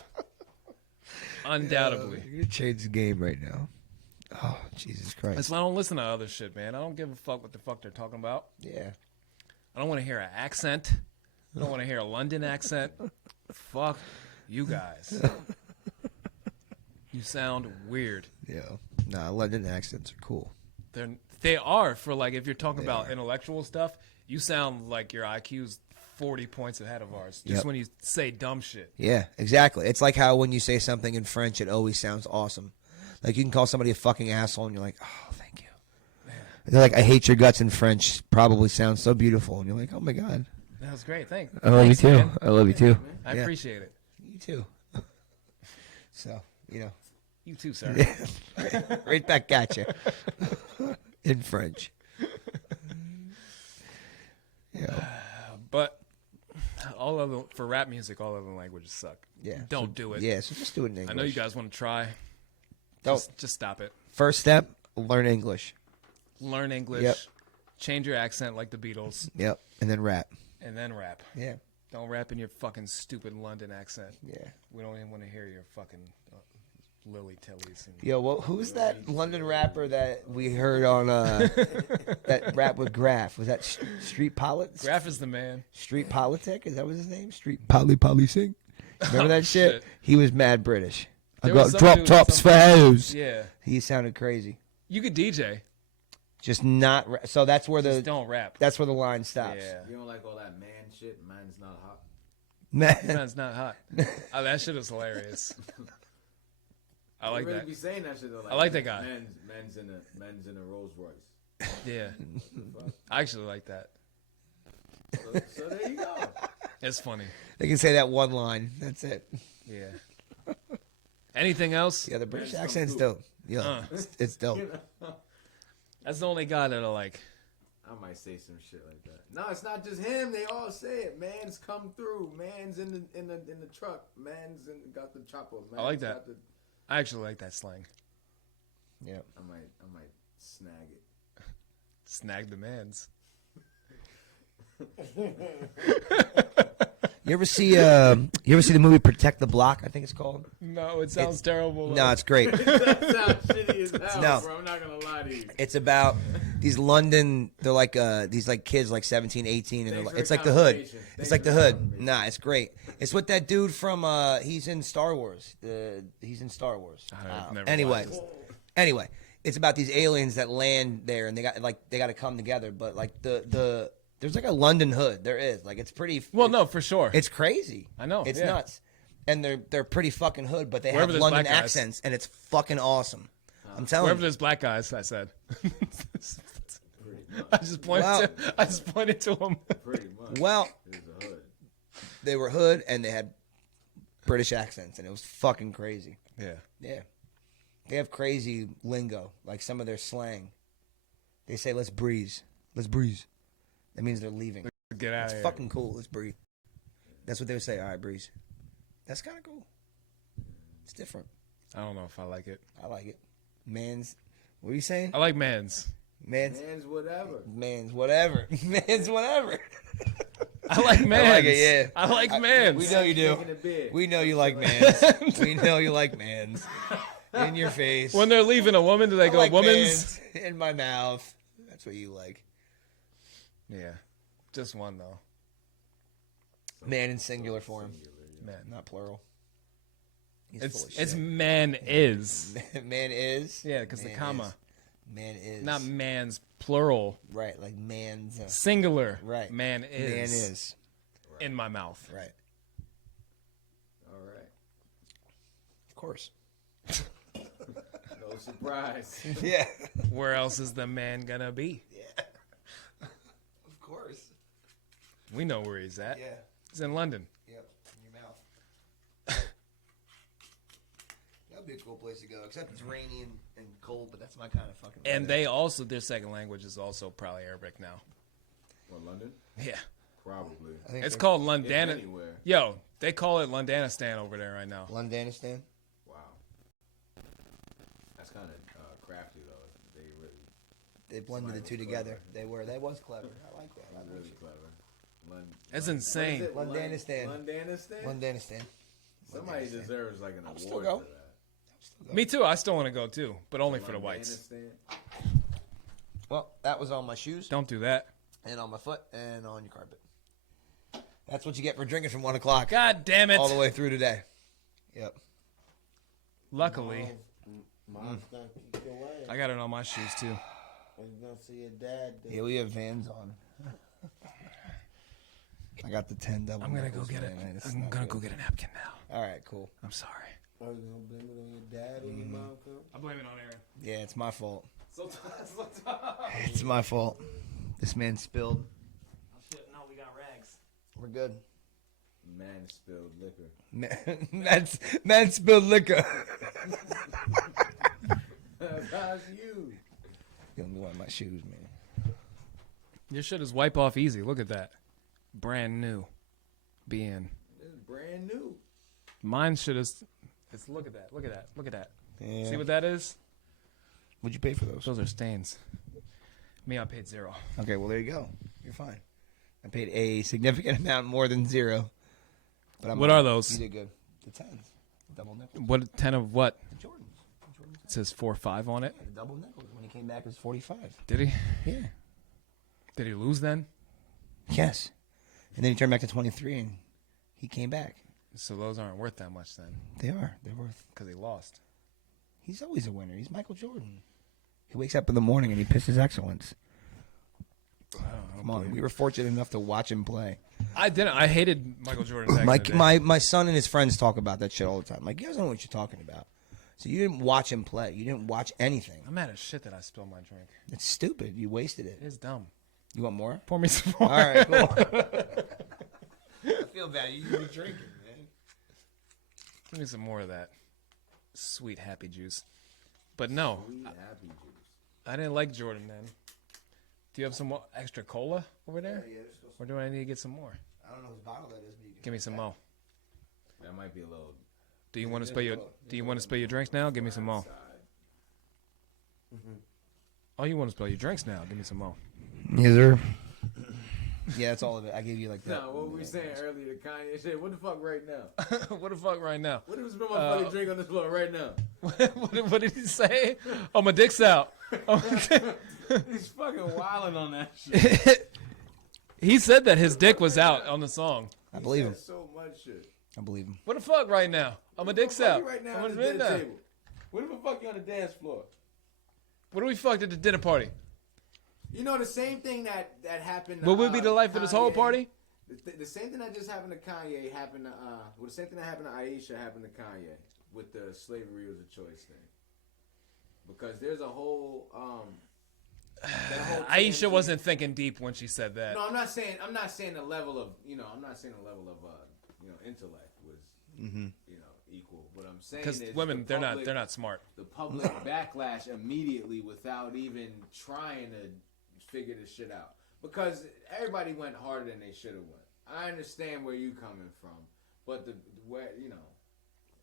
Undoubtedly. You're gonna change the game right now. Oh, Jesus Christ. That's why I don't listen to other shit, man. I don't give a fuck what the fuck they're talking about. Yeah. I don't want to hear an accent. I don't want to hear a London accent. Fuck you guys. You sound weird. Yeah. Nah, London accents are cool. They are for like if you're talking about intellectual stuff, you sound like your IQ's 40 points ahead of ours. Just Yep. when you say dumb shit. Yeah, exactly. It's like how when you say something in French, it always sounds awesome. Like you can call somebody a fucking asshole, and you're like, oh, thank you. They're like, I hate your guts in French. Probably sounds so beautiful, and you're like, oh my god. That was great. Thanks. I love Thanks, you too. man. I love you too. I Yeah. appreciate it. You too. So You too, sir. right back at you in French. Yeah, But for rap music, all other languages suck. yeah. Don't do it. Yeah, so just do it in English. I know you guys want to try. Don't. Just stop it. First step: learn English. Learn English. Yep. Change your accent like the Beatles, Yep, and then rap. and then rap. Yeah, Don't rap in your fucking stupid London accent. yeah. We don't even want to hear your fucking Lily Tillies. And Yo, well, who's that London rapper that we heard on that rap with Graf? Was that Street Politics? Graf is the man. Street Politic? Is that what his name? Street Poly Sing? Remember that shit? shit. He was mad British. I There was got somebody drop who did tops for hoes. Yeah. He sounded crazy. You could DJ. Just not. So that's where Just don't rap. that's where the line stops. Yeah. You don't like all that man shit? Man's not hot. Man, Man's not hot. Oh, that shit is hilarious. I like You really that. be saying that shit though. Like, I like that guy. Men's in a Rolls Royce. Yeah. I actually like that. So there you go. It's funny. they can say that one line. That's it. Yeah. Anything else? Yeah, the British Man, accent's so dope. Yeah, it's dope. That's the only guy that'll like. I might say some shit like that. No, it's not just him. They all say it. Man's come through. Man's in the truck. Got the chopper. Man's I like that. got the- I actually like that slang. Yeah. I might snag it. Snag the mans. You ever see the movie Protect the Block? I think it's called. No, it sounds terrible. No, it's great. That sounds shitty as hell, No. bro. I'm not gonna lie to you. It's about these London. They're like these like kids like 17, 18, and they're Thanks like, for it's the like the hood. confirmation. It's Thanks like for the the hood. confirmation. Nah, it's great. It's with that dude from he's in Star Wars. He's in Star Wars. I've never Anyway, watched anyway, it's about these aliens that land there, and they got to come together. But like the there's like a London hood. There is like it's pretty. Well, no, for sure. It's crazy. I know, It's yeah. nuts. And they're pretty fucking hood, but they Wherever have there's London black guys. accents, and it's fucking awesome. I'm telling Wherever you. there's black guys, I said. Pretty much. I just pointed. Wow. I just pointed to him. Pretty much. Well, There's a hood. they were hood, and they had British accents, and it was fucking crazy. Yeah. Yeah. They have crazy lingo, like some of their slang. They say, let's breeze. Let's breeze. That means they're leaving. Get out It's of here. fucking cool. Let's breathe. That's what they would say. All right, breeze. That's kind of cool. It's different. I don't know if I like it. I like it. Man's, what are you saying? I like mans. Man's, Man's whatever. man's whatever. Man's whatever. I like mans. like it, yeah. I like mans. We know you do. Drinking a beer. We know you like mans. We know you like mans. In your face. When they're leaving a woman, do they I go like woman's? mans in my mouth. That's what you like. Yeah. Just one though. Man in singular form, Man. not plural. He's full of It's shit. man is. Man is. Yeah, because the Man comma. is. Man is. Not man's plural. right, like man's. Singular. Right. Man is. Man is. In my mouth. Right. All right. Of course. No surprise. Yeah. Where else is the man gonna be? Of course. We know where he's at. Yeah. He's in London. Yep. In your mouth. That'd be a cool place to go, except it's rainy and cold, but that's my kind of fucking. And weather. they also, their second language is also probably Arabic now. What, London? Yeah. Probably. I think It's they're- called If Londana. anywhere. Yo, they call it Londanistan over there right now. Londanistan. Wow. That's kind of crafty though. They really, They blended the Somebody two was together. clever. That was clever. I like that. that's really clever. That's insane. What is it? Londanistan. Londanistan. Londanistan. Somebody Londanistan. deserves like an still award go. for that. Me too. I still want to go too, but only for the whites. Londanistan? Well, that was on my shoes Don't do that. and on my foot and on your carpet. That's what you get for drinking from 1 o'clock God damn it. all the way through today. Yep. Luckily, Mom's gonna kick your ass. I got it on my shoes too. And you're gonna see your dad there. Yeah, we have Vans on. I got the 10 double. I'm gonna go nickels, get it. man. It's I'm not gonna good. go get a napkin now. All right, cool. I'm sorry. Are you gonna blame it on your dad when your mom come? I blame it on Aaron. Yeah, it's my fault. It's my fault. This man spilled. No, we got rags. We're good. Man spilled liquor. Man spilled liquor. How's you? Gonna be one of my shoes, man. Your shit is wipe off easy. Look at that. Brand new. Being. This is brand new. Mine shit is. It's look at that. Look at that. Look at that. Yeah. See what that is? What'd you pay for those? Those are stains. Me, I paid $0. Okay, well there you go. You're fine. I paid a significant amount more than $0. But I'm What are those? You did good. The 10s. Double nickels. What 10 of what? The Jordans. It says 4.5 on it. The double nickels. When he came back, it was 45. Did he? Yeah. Did he lose then? Yes. And then he turned back to 23, and he came back. So those aren't worth that much then, They are. They're worth. because he lost. He's always a winner. He's Michael Jordan. He wakes up in the morning and he pisses excellence. Come on. We were fortunate enough to watch him play. I didn't. I hated Michael Jordan. Back in the day. My son and his friends talk about that shit all the time. Like, you guys don't know what you're talking about. So you didn't watch him play. You didn't watch anything. I'm mad as shit that I spilled my drink. It's stupid. You wasted it. It is dumb. You want more? Pour me some All more. right, cool. I feel bad. You're drinking, man. Give me some more of that. sweet happy juice. But no, Sweet happy juice. I didn't like Jordan, man. Do you have some more extra cola over there? Yeah, just go. Or do I need to get some more? I don't know whose bottle that is, but you can Give me some more. That might be a little. Do you want to spill your drinks now? Give me some more. Oh, you want to spill your drinks now? Give me some more. Yes, sir. Yeah, that's all of it. I gave you like that. No, what were we saying earlier? The Kanye shit. What the fuck right now? What the fuck right now? What if we spill my fucking drink on this floor right now? What did he say? Oh, my dick's out. He's fucking wilding on that shit. He said that his dick was out on the song. I believe him. Said so much shit. I believe him. What the fuck right now? Oh, my dick's out. Right now I'm on gonna the drink dinner now. table. What if I fuck you on the dance floor? What do we fucked at the dinner party? You know the same thing that happened. To, What would be the life of this whole Kanye. party? The same thing that just happened to Kanye happened to well, the same thing that happened to Aisha happened to Kanye with the slavery was a choice thing. Because there's a whole that whole Aisha TMZ wasn't thinking deep when she said that. No, I'm not saying the level of intellect was equal. What I'm saying Because is women, the they're not smart. The public backlash immediately without even trying to figure this shit out. Because everybody went harder than they should have went. I understand where you coming from, but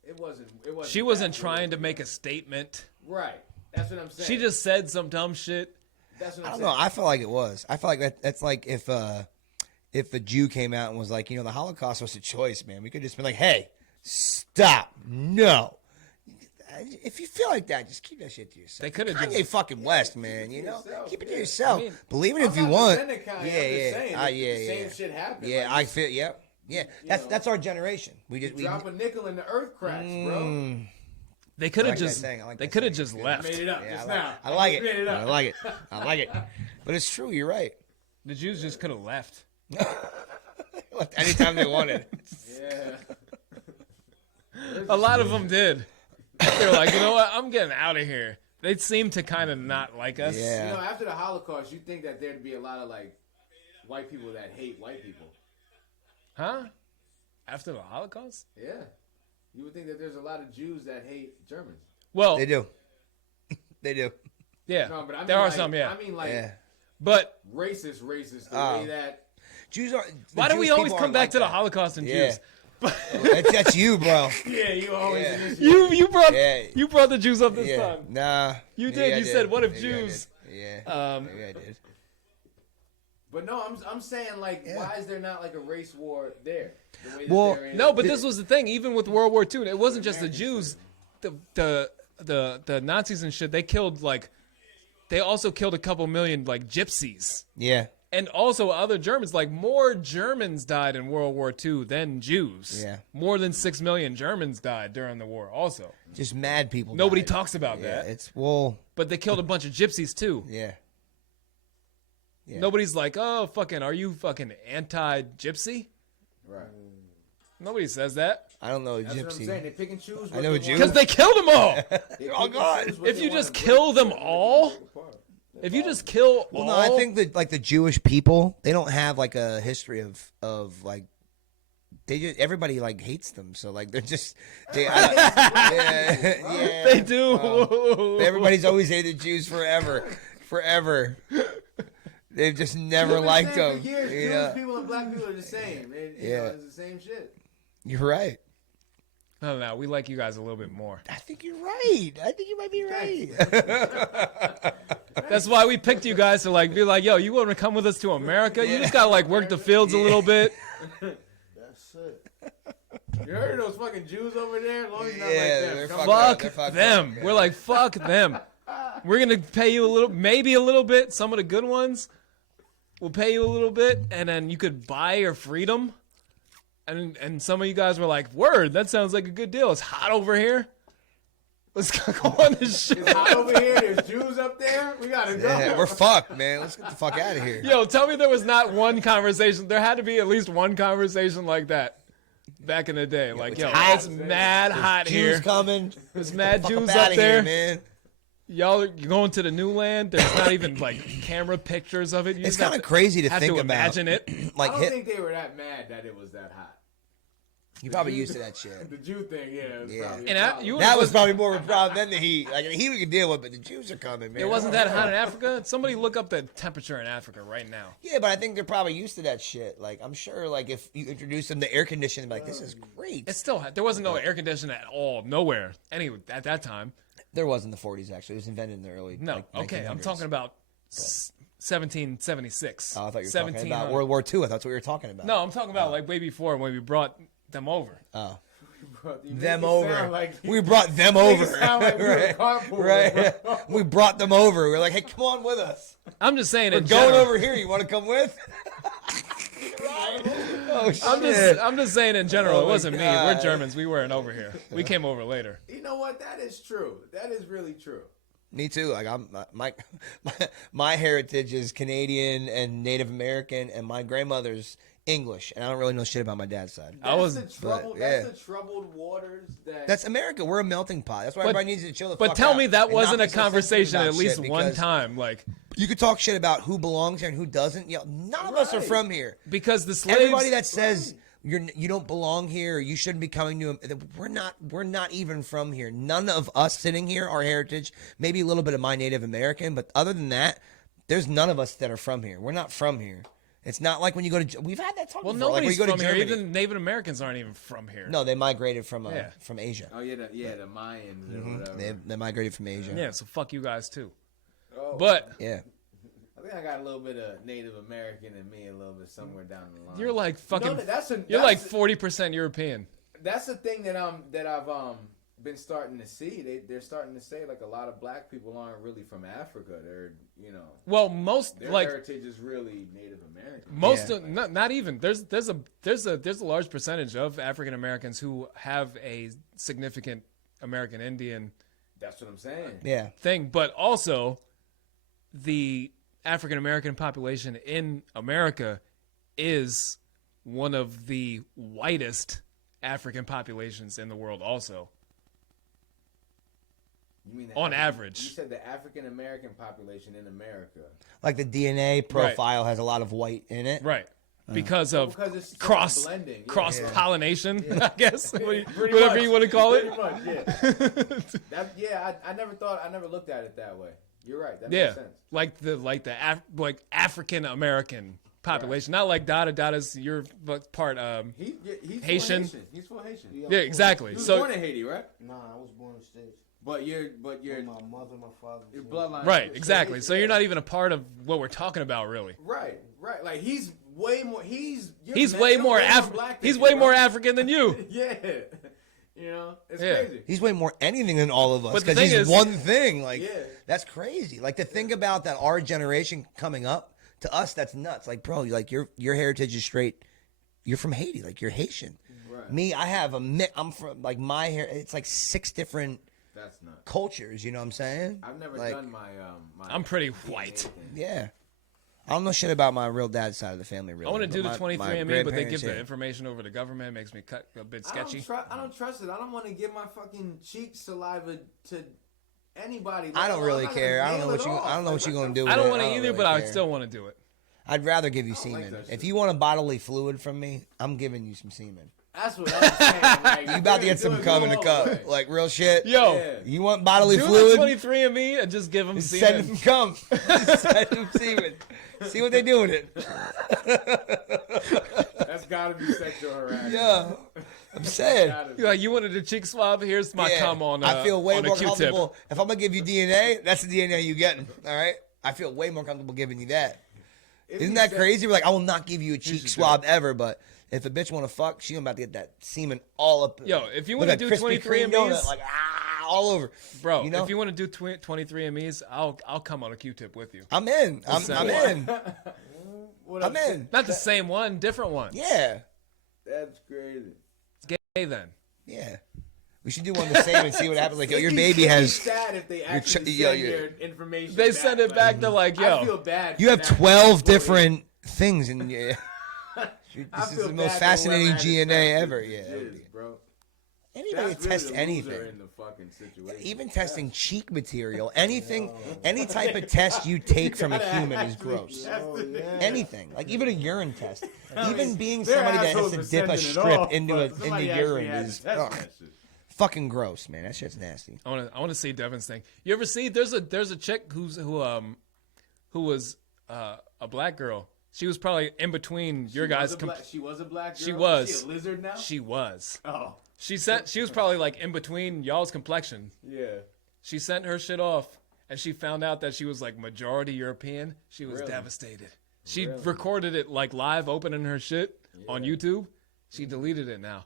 it wasn't. She wasn't trying to make a statement. Right. That's what I'm saying. She just said some dumb shit. That's what I I'm don't saying. know. I felt like it was. I felt like that's like if a Jew came out and was like, the Holocaust was a choice, man. We could just be like, hey, stop. No. If you feel like that, just keep that shit to yourself. They coulda Kanye just- fucking West, man. yourself, Keep it to yeah. yourself. I mean, Believe it if you I'm not want. defending Kanye, I'm just Yeah, saying yeah, that yeah, the yeah. same shit happened. Yeah, Like, I feel. Yep. Yeah, that's our generation. We just drop a nickel and the earth cracks, bro. They could I have like that just. saying. I like They that could have saying. just Yeah. left. Made it up Yeah, just I now. like Just made it. up. I like it. I like it. But it's true. You're right. The Jews just could have left. Anytime they wanted. Yeah. A lot of them did. They were like, you know what? I'm getting out of here. They seem to kind of not like us. Yeah. You know, after the Holocaust, you think that there'd be a lot of like white people that hate white people. Huh? After the Holocaust? Yeah. You would think that there's a lot of Jews that hate Germans. Well, They do. They do. yeah. No, but I mean there are like, some, yeah. I mean like Yeah. But racist the Oh. way that Jews are. why do we always come back to the Holocaust and Yeah. Jews? That's you, bro. yeah, you always Yeah. in this You brought Yeah. you brought the Jews up this Yeah. time. Nah. You Maybe did. I You said, "What if Maybe I Jews?" did. Yeah. Maybe I did. But no, I'm saying like Yeah. why is there not like a race war there? The way that Well, there is. No, but this was the thing. Even with World War II, it wasn't just the Jews. The Nazis and shit. They killed they also killed a couple million gypsies. Yeah. And also other Germans, more Germans died in World War II than Jews. Yeah. More than 6 million Germans died during the war also. Just mad people. Nobody died. talks about Yeah. that. It's But they killed a bunch of gypsies too. Yeah. Yeah. Nobody's like, oh, fucking, are you fucking anti-gypsy? right. Nobody says that. I don't know a That's what I'm saying. gypsy. They pick and choose. I know a what they Jew. want. Because they killed them all. They They're pick all and gone. choose what If they you wanna just break kill them apart. all, if you just kill Well, all, no, I think that the Jewish people, they don't have a history of they just everybody hates them. So they're just yeah. they do. Everybody's always hated Jews forever. They've just never They've been liked saying them. For years, you Jewish know? people and black people are the same. Yeah. It's the same shit. You're right. No, we like you guys a little bit more. I think you're right. I think you might be right. That's why we picked you guys to be like, yo, you want to come with us to America? You just gotta work the fields a little bit. That's it. You heard of those fucking Jews over there? As long as you're not Yeah, like they're them. fucked Come up. on. Fuck They're fucked them. up. We're like, fuck them. We're gonna pay you a little, maybe a little bit. Some of the good ones, we'll pay you a little bit, and then you could buy your freedom. And some of you guys were like, word, that sounds like a good deal. It's hot over here. Let's go on this shit. It's hot over here. There's Jews up there. We gotta go. Yeah, we're fucked, man. Let's get the fuck out of here. Yo, tell me there was not one conversation. There had to be at least one conversation like that back in the day. it's Yo, hot. it's mad hot Jews here. coming. There's mad Fuck Jews up outta up there. here, man. Y'all are going to the new land. There's not even camera pictures of it. You It's just have kind of crazy to have think to about. imagine it. I Like don't hit. think they were that mad that it was that hot. You probably used to that shit. The Jew thing, yeah. It was Yeah. probably a And I, problem. you That was probably more of a problem than the heat. Like the heat we could deal with, but the Jews are coming, man. It wasn't that hot in Africa. Somebody look up the temperature in Africa right now. Yeah, but I think they're probably used to that shit. Like I'm sure, like if you introduce them to air conditioning, they're like this is great. It's still there wasn't no air conditioning at all, nowhere. Anyway, at that time, There was in the 40s actually. It was invented in the early. no. like, Okay, I'm 1900s. talking about 1776. Oh, I thought you were 1700. talking about World War II. I thought that's what we were talking about. No, I'm talking about like way before when we brought them over. Oh. You make Them it over. sound like We brought them make over. it sound like we were right. carpooling, Right. bro. We brought them over. We are like, hey, come on with us. I'm just saying. We're in going general, over here. You want to come with? Oh shit. I'm just saying in general. Oh It my wasn't me. God. We're Germans. We weren't over here. We came over later. You know what? That is true. That is really true. Me too. Like I'm my heritage is Canadian and Native American, and my grandmother's English, and I don't really know shit about my dad's side. I was- the trouble. but, That's yeah. the troubled waters. That's America. We're a melting pot. That's why everybody needs to chill the fuck But tell out me that and wasn't not a be so sensitive conversation about at least shit, one because time. Like You could talk shit about who belongs here and who doesn't. Yo, none of us are Right. from here. because the slaves. Everybody that says you don't belong here or you shouldn't be coming to we're not even from here. None of us sitting here are heritage. Maybe a little bit of my Native American, but other than that, there's none of us that are from here. We're not from here. It's not like when you go to we've had that talk well, before. Like when nobody's you go from to here. Germany. Even Native Americans aren't even from here. No, they migrated from Yeah. from Asia. Oh yeah, the Mayans or whatever. They migrated from Asia. Yeah, so fuck you guys too. Oh, But Yeah. I think I got a little bit of Native American in me, a little bit somewhere down the line. you're like fucking. that's you're like 40% European. that's the thing that I've been starting to see. They're starting to say like a lot of black people aren't really from Africa. They're Well, most their like heritage is really Native American. most Yeah. of, not even there's a large percentage of African Americans who have a significant American Indian That's what I'm saying. Yeah. thing, but also the African American population in America is one of the whitest African populations in the world also. You mean the On average. You said the African American population in America. Like the DNA profile has a lot of white in it. Right. Because of Because it's still cross blending. Yeah. cross pollination, I guess. Pretty Whatever much. you want to call it. Pretty much, yeah. I never looked at it that way. You're right. That Yeah, makes sense. like African American population, not like Dada's your part. He's Haitian. Full Haitian. He's full Haitian. Yeah, exactly. He was So born in Haiti, right? Nah, I was born in the States. But your My mother, my father. your bloodline. right, is exactly. Haitian, So you're yeah. not even a part of what we're talking about, really. Right. Like he's way more. He's Way more black. He's than way you, more bro. African than you. Yeah. It's Yeah. crazy. He's way more anything than all of us But the because thing he's is- one thing. Like Yeah. that's crazy. Like to think about that our generation coming up to us, that's nuts. Like bro, like your heritage is straight. You're from Haiti. Like you're Haitian. Right. Me, I have a mix. I'm from like my hair. It's like 6 different That's nuts. cultures. You know what I'm saying? I've never Like, done my. I'm pretty white. thing. Yeah. I don't know shit about my real dad's side of the family. Really, I want to do the but my 23andMe, but they give grandparents, the yeah. information over to government. It makes me cut a bit sketchy. I don't trust it. I don't want to give my fucking cheek saliva to anybody. I don't really I'm not care. gonna I don't know nail what it you. off. I don't know what you're gonna do. I with don't it. want to either, really but I would care. still want to do it. I'd rather give you like semen. that If shit. you want a bodily fluid from me, I'm giving you some semen. That's what I'm saying. Like, You about to get some cum in the cup, like real shit. Yo, Yeah. You want bodily do fluid? the 23andMe and just give them Send semen. them cum. Send them semen. See what they do with it. That's gotta be sexual harassment. Yeah, I'm saying. Gotta be. You're like, you wanted a cheek swab? Here's my Yeah. cum on. I feel way on a more Q-tip. comfortable if I'm gonna give you DNA. That's the DNA you getting. All right. I feel way more comfortable giving you that. If Isn't you that said- crazy? We're like, I will not give you a cheek should swab ever, but if a bitch want to fuck, she about to get that semen all up. Yo, if you Look want to like do Krispy Kreme 23andMe's, donut, like all over, bro, You know, if you want to do 23andMe's, I'll come on a Q-tip with you. I'm in. I'm in. What I'm up, in. Not the same one, different one. Yeah, That's crazy. Gay then. yeah. We should do one the same and see what happens. Like, yo, your It'd be- baby it'd be has. sad if they actually ch- yo, send yo. your information. They send it back to like, I feel yo, bad. You for have that 12 employee. different things in your. I This is feel the bad most for fascinating whoever had to DNA send ever. these Yeah. jizz, bro. Anybody That's test really the loser anything. in the fucking situation. Even testing cheek material, anything, any type of test you take from a human is gross. Anything, like even a urine test, even being somebody that has to dip a strip into urine is fucking gross, man. That shit's nasty. I want to see Devin's thing. You ever see? There's a chick who was a black girl. She was probably in between your guys. She was a black girl. She was. Is she a lizard now? She was. Oh. She was probably like in between y'all's complexion. Yeah. She sent her shit off, and she found out that she was like majority European. She was Really? devastated. She recorded it like live, opening her shit on YouTube. She deleted it now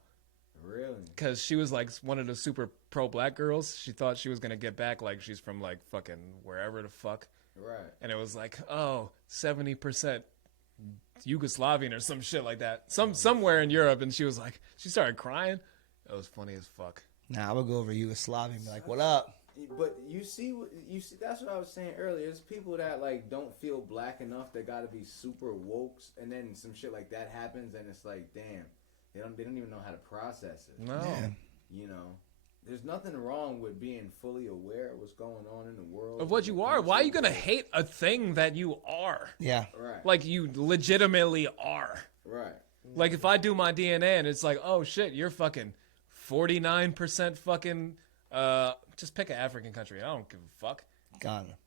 Really? because she was like one of the super pro black girls. She thought she was gonna get back like she's from like fucking wherever the fuck. Right. And it was like, oh, 70% Yugoslavian or some shit like that. Somewhere in Europe, and she was like, she started crying. It was funny as fuck. Nah, I would go over Yugoslavia and be like, "What up?" But you see, that's what I was saying earlier. There's people that like don't feel black enough. They got to be super woke, and then some shit like that happens, and it's like, damn, they don't even know how to process it. No. Yeah. You know, there's nothing wrong with being fully aware of what's going on in the world. Of what you are. Why are you going to hate a thing that you are? Yeah. Right. Like you legitimately are. Right. Like if I do my DNA and it's like, oh shit, you're fucking 49% fucking, just pick an African country. I don't give a fuck. Ghana.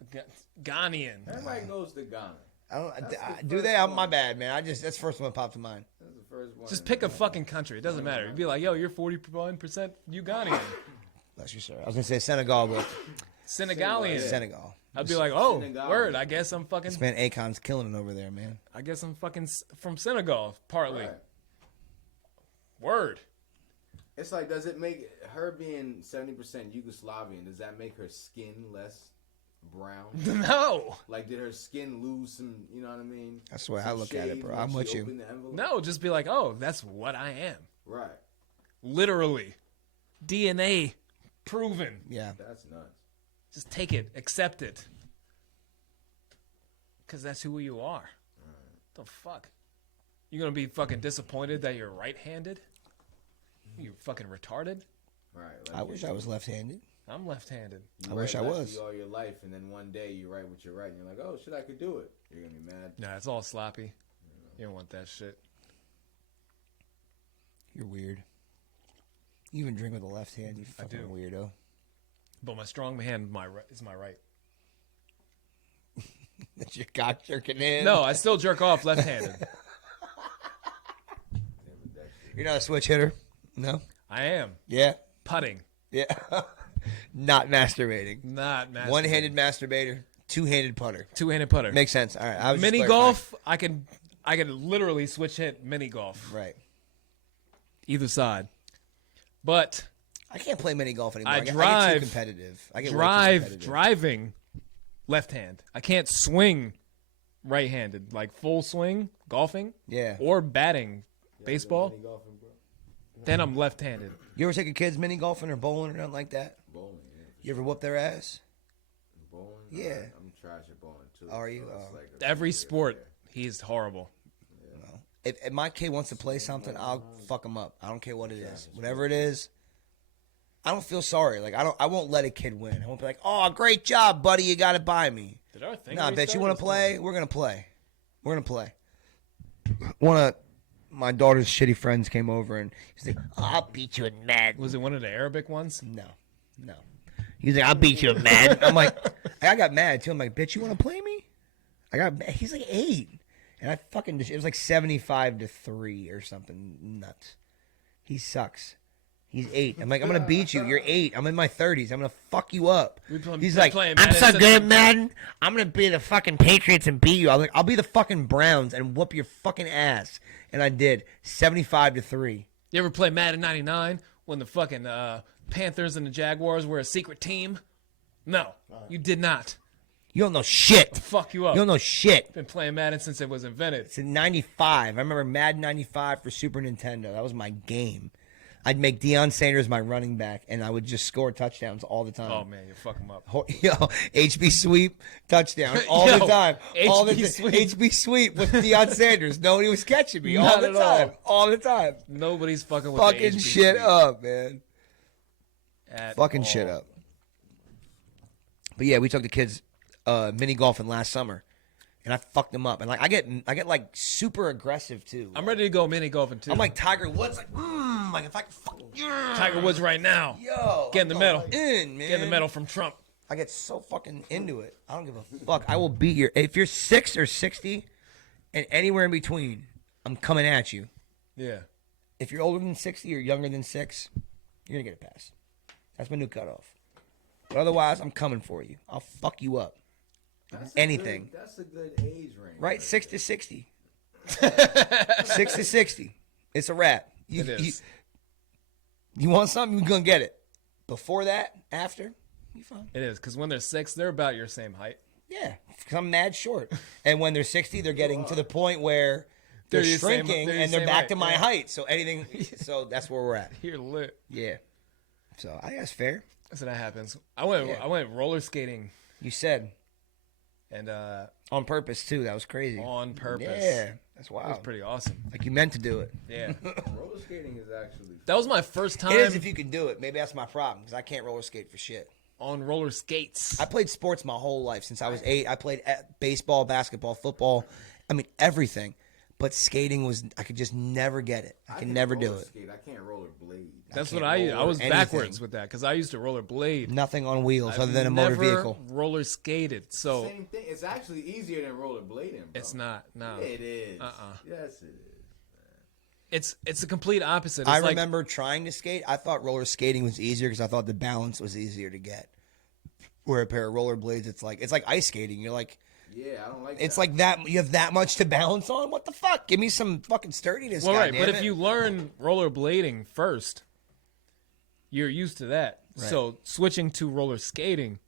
Ghanaian. Everybody goes to Ghana. I don't. That's the Do first they? one. My bad, man. That's the first one that popped to mind. That's the first one. Just pick a fucking country. It doesn't matter. You'd be like, yo, you're 41% Ugandan. Bless you, sir. I was gonna say Senegal, but Senegalian. Senegal. I'd be like, oh, Senegal. word. I guess I'm fucking. This man Akon's killing it over there, man. I guess I'm fucking from Senegal, partly. Right. Word. It's like, does it make her being 70% Yugoslavian? Does that make her skin less brown? No. Like, did her skin lose some? You know what I mean? That's the way I Some look at it, shades bro. when I'm she with you. opened the envelope? No, just be like, oh, that's what I am. Right. Literally. DNA proven. Yeah. That's nuts. Just take it. Accept it. Because that's who you are. The fuck? You gonna be fucking disappointed that you're right-handed? You fucking retarded? Right. I wish I was left-handed. I'm left-handed. You I wish write I lefty was. all your life, and then one day you write what you write, and you're like, oh shit, I could do it. You're gonna be mad. Nah, it's all sloppy. You don't want that shit. You're weird. You even drink with the left hand, you fucking do. weirdo. But my strong hand is my right. That's your cock jerking in. No, I still jerk off left-handed. You're not a switch hitter? No? I am. Yeah? Putting. Yeah. Not masturbating. Not masturbating. One-handed masturbator, two-handed putter. Two-handed putter. Makes sense. All right. I was just Mini clarifying. golf, I can literally switch hit mini golf. Right. Either side. But I can't play mini golf anymore. I I get drive- too competitive. I get way too competitive. driving left hand. I can't swing right-handed. Like full swing, golfing. Yeah. Or batting, baseball. Mini golfing, bro. Then I'm left-handed. You ever take your kids mini golfing or bowling or nothing like that? Bowling, yeah. You ever whoop their ass? Bowling? Yeah. I'm trash at bowling too. Are you? so it's Oh. like a Every weird sport, affair. he's horrible. If my kid wants to play something, I'll fuck him up. I don't care what it is. Whatever it is, I don't feel sorry. Like I won't let a kid win. I won't be like, "Oh, great job, buddy. You got it by me." Did our thing Nah, I bet you restart? want to play. We're gonna play. We're gonna play. One of my daughter's shitty friends came over and he's like, "I'll beat you in Madden." Was it one of the Arabic ones? No. He's like, "I'll beat you in Madden." I'm like, I got mad too. I'm like, "Bitch, you want to play me?" I got mad. He's like 8. And I fucking, it was like 75-3 or something nuts. He sucks. He's 8. I'm like, I'm going to beat you. You're 8. I'm in my 30s. I'm going to fuck you up. He's like, playing I'm Madden so since- good at Madden. I'm going to be the fucking Patriots and beat you. I was like, I'll be the fucking Browns and whoop your fucking ass. And I did. 75-3. You ever play Madden 99 when the fucking Panthers and the Jaguars were a secret team? No, you did not. You don't know shit. Fuck you up. You don't know shit. Been playing Madden since it was invented. It's in 95. I remember Madden 95 for Super Nintendo. That was my game. I'd make Deion Sanders my running back, and I would just score touchdowns all the time. Oh man, you fuck him up. Yo, HB sweep, touchdown, all Yo, the time. All the HB sweep. HB sweep with Deion Sanders. Nobody was catching me all Not the at all. time. All the time. Nobody's fucking with Fucking the HB shit sweep. up, man. fucking shit up. But yeah, we took the kids mini golfing last summer, and I fucked them up. And like I get like super aggressive too. I'm ready to go mini golfing too. I'm like Tiger Woods, like if I can fuck Tiger Woods right now. yo, Get in the I'm medal. going in, man. Get the medal from Trump. I get so fucking into it. I don't give a fuck. I will beat your. If you're 6 or 60, and anywhere in between, I'm coming at you. Yeah. If you're older than 60 or younger than 6, you're gonna get a pass. That's my new cutoff. But otherwise, I'm coming for you. I'll fuck you up. Anything. That's a good age range. Right? 6 to 60. 6 to 60. It's a wrap. It is. You want something, you're gonna get it. Before that, after, you fine. It is, because when they're 6, they're about your same height. Yeah, 'cause I'm mad short. And when they're 60, they're getting to the point where they're They're your same- shrinking they're your and they're same back height, to my yeah. height. So anything, so that's where we're at. You're lit. Yeah. So I think that's fair. So that happens. I went roller skating You said and on purpose too. That was crazy. on purpose. Yeah, that's It was wild. pretty awesome. Like you meant to do it. Yeah. Roller skating is actually. That was my first time It is if you can do it. Maybe that's my problem because I can't roller skate for shit. on roller skates. I played sports my whole life since I was 8. I played baseball, basketball, football. I mean everything. But skating was I could just never get it. I can never do roller it. skate. I can't roller blade. That's can't what I roller was anything. backwards with that because I used to roller blade. Nothing on wheels I've other than a motor never vehicle. roller skated. So Same thing. It's actually easier than roller blading, bro. it's not. No. It is. Yes, it is. It's the complete opposite. It's I like, remember trying to skate. I thought roller skating was easier because I thought the balance was easier to get. Where a pair of roller blades, it's like ice skating. You're like, Yeah, I don't like. it's that. like that. You have that much to balance on. What the fuck? Give me some fucking sturdiness. Well, right, goddammit. but if you learn rollerblading first, you're used to that. Right. So switching to roller skating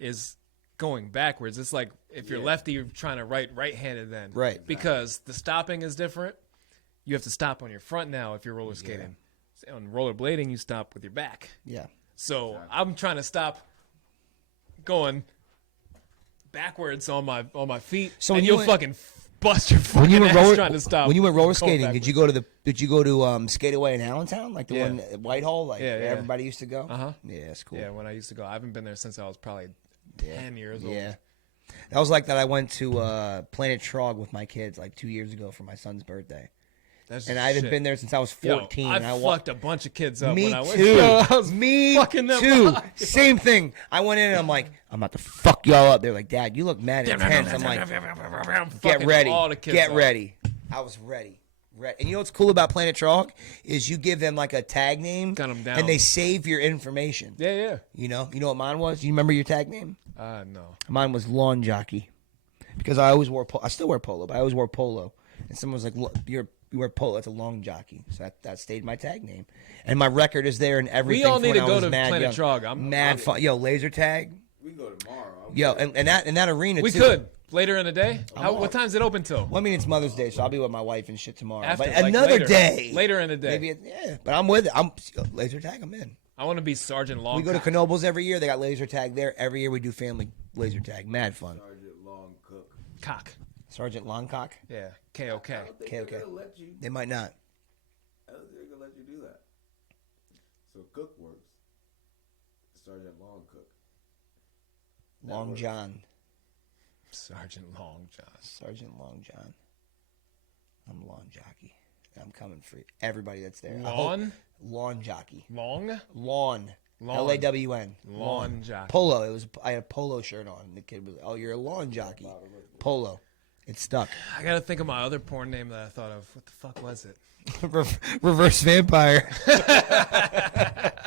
is going backwards. It's like if you're lefty, you're trying to right-handed then. Right. Because the stopping is different. You have to stop on your front now if you're roller skating. On rollerblading, you stop with your back. yeah, So I'm trying to stop going backwards on my feet. So and when you you'll went- fucking bust your when fucking you were ass roller trying to stop. when you went roller going skating, backwards. did you go to Skate Away in Allentown, like the Yeah. one at Whitehall, like Yeah, where yeah. everybody used to go? Uh-huh. Yeah, that's cool. Yeah, when I used to go. I haven't been there since I was probably 10 years old. Yeah. That was like that. I went to Planet Trog with my kids like 2 years ago for my son's birthday, That's and I haven't shit. been there since I was 14. Yo, and I wa- fucked a bunch of kids up Me when I went. too. Yo, I was Me fucking them too. up. Same thing. I went in and I'm like, I'm about to fuck y'all up. They're like, Dad, you look mad intense. I'm like, get Fucking ready. all the kids Get up. ready. I was ready. And you know what's cool about Planet Trog is you give them like a tag name, Gun 'em down. and they save your information. Yeah, yeah. You know what mine was? You remember your tag name? No. Mine was lawn jockey, because I always wore. I still wear polo, but I always wore polo. And someone was like, "You wear polo? That's a long jockey." So that stayed my tag name, and my record is there and everything. all from need when to I go was to mad Planet young. Trog. I'm mad fun. Yo, laser tag. We can go tomorrow. Yo, and that arena We too. could later in the day. off. What time's it open till? Well, I mean, it's Mother's Day, so I'll be with my wife and shit tomorrow. After, but like, another later. day, Later in the day. maybe. Yeah, but I'm with it. I'm laser tag. I'm in. I want to be Sergeant Long. We go to Knoebels every year. They got laser tag there. Every year we do family laser tag. Mad fun. Sergeant Long Cook. Cock. Sergeant Longcock. Yeah. KOK. I don't think Okay. they're gonna let you. They might not. I don't think they're gonna let you do that. So Cook works. Sergeant Long Cook. Long John. Sergeant Long John. Sergeant Long John. I'm lawn jockey. I'm coming for you. Everybody that's there. I hope- Lawn? Lawn jockey. Long? Lawn. Lawn. Lawn. Lawn jockey. Polo. I had a polo shirt on. And the kid was, "Oh, you're a lawn jockey." Polo. It stuck. I gotta think of my other porn name that I thought of. What the fuck was it? Reverse vampire. I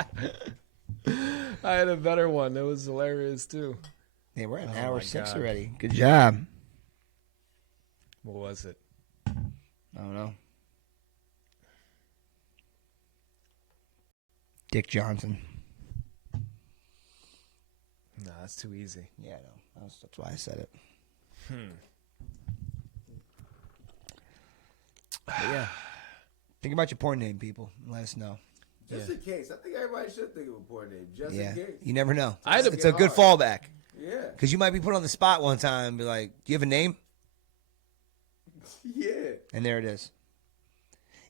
had a better one. It was hilarious too. Hey, we're at Oh hour my 6 God. already. Good job. What was it? I don't know. Dick Johnson. No, that's too easy. Yeah, I know. That's why I said it. But yeah. Think about your porn name, people. And let us know. Just in case. I think everybody should think of a porn name. Just Yeah. in case. You never know. I had a- It's a good fallback. Yeah. Because you might be put on the spot one time and be like, "Do you have a name?" Yeah. And there it is.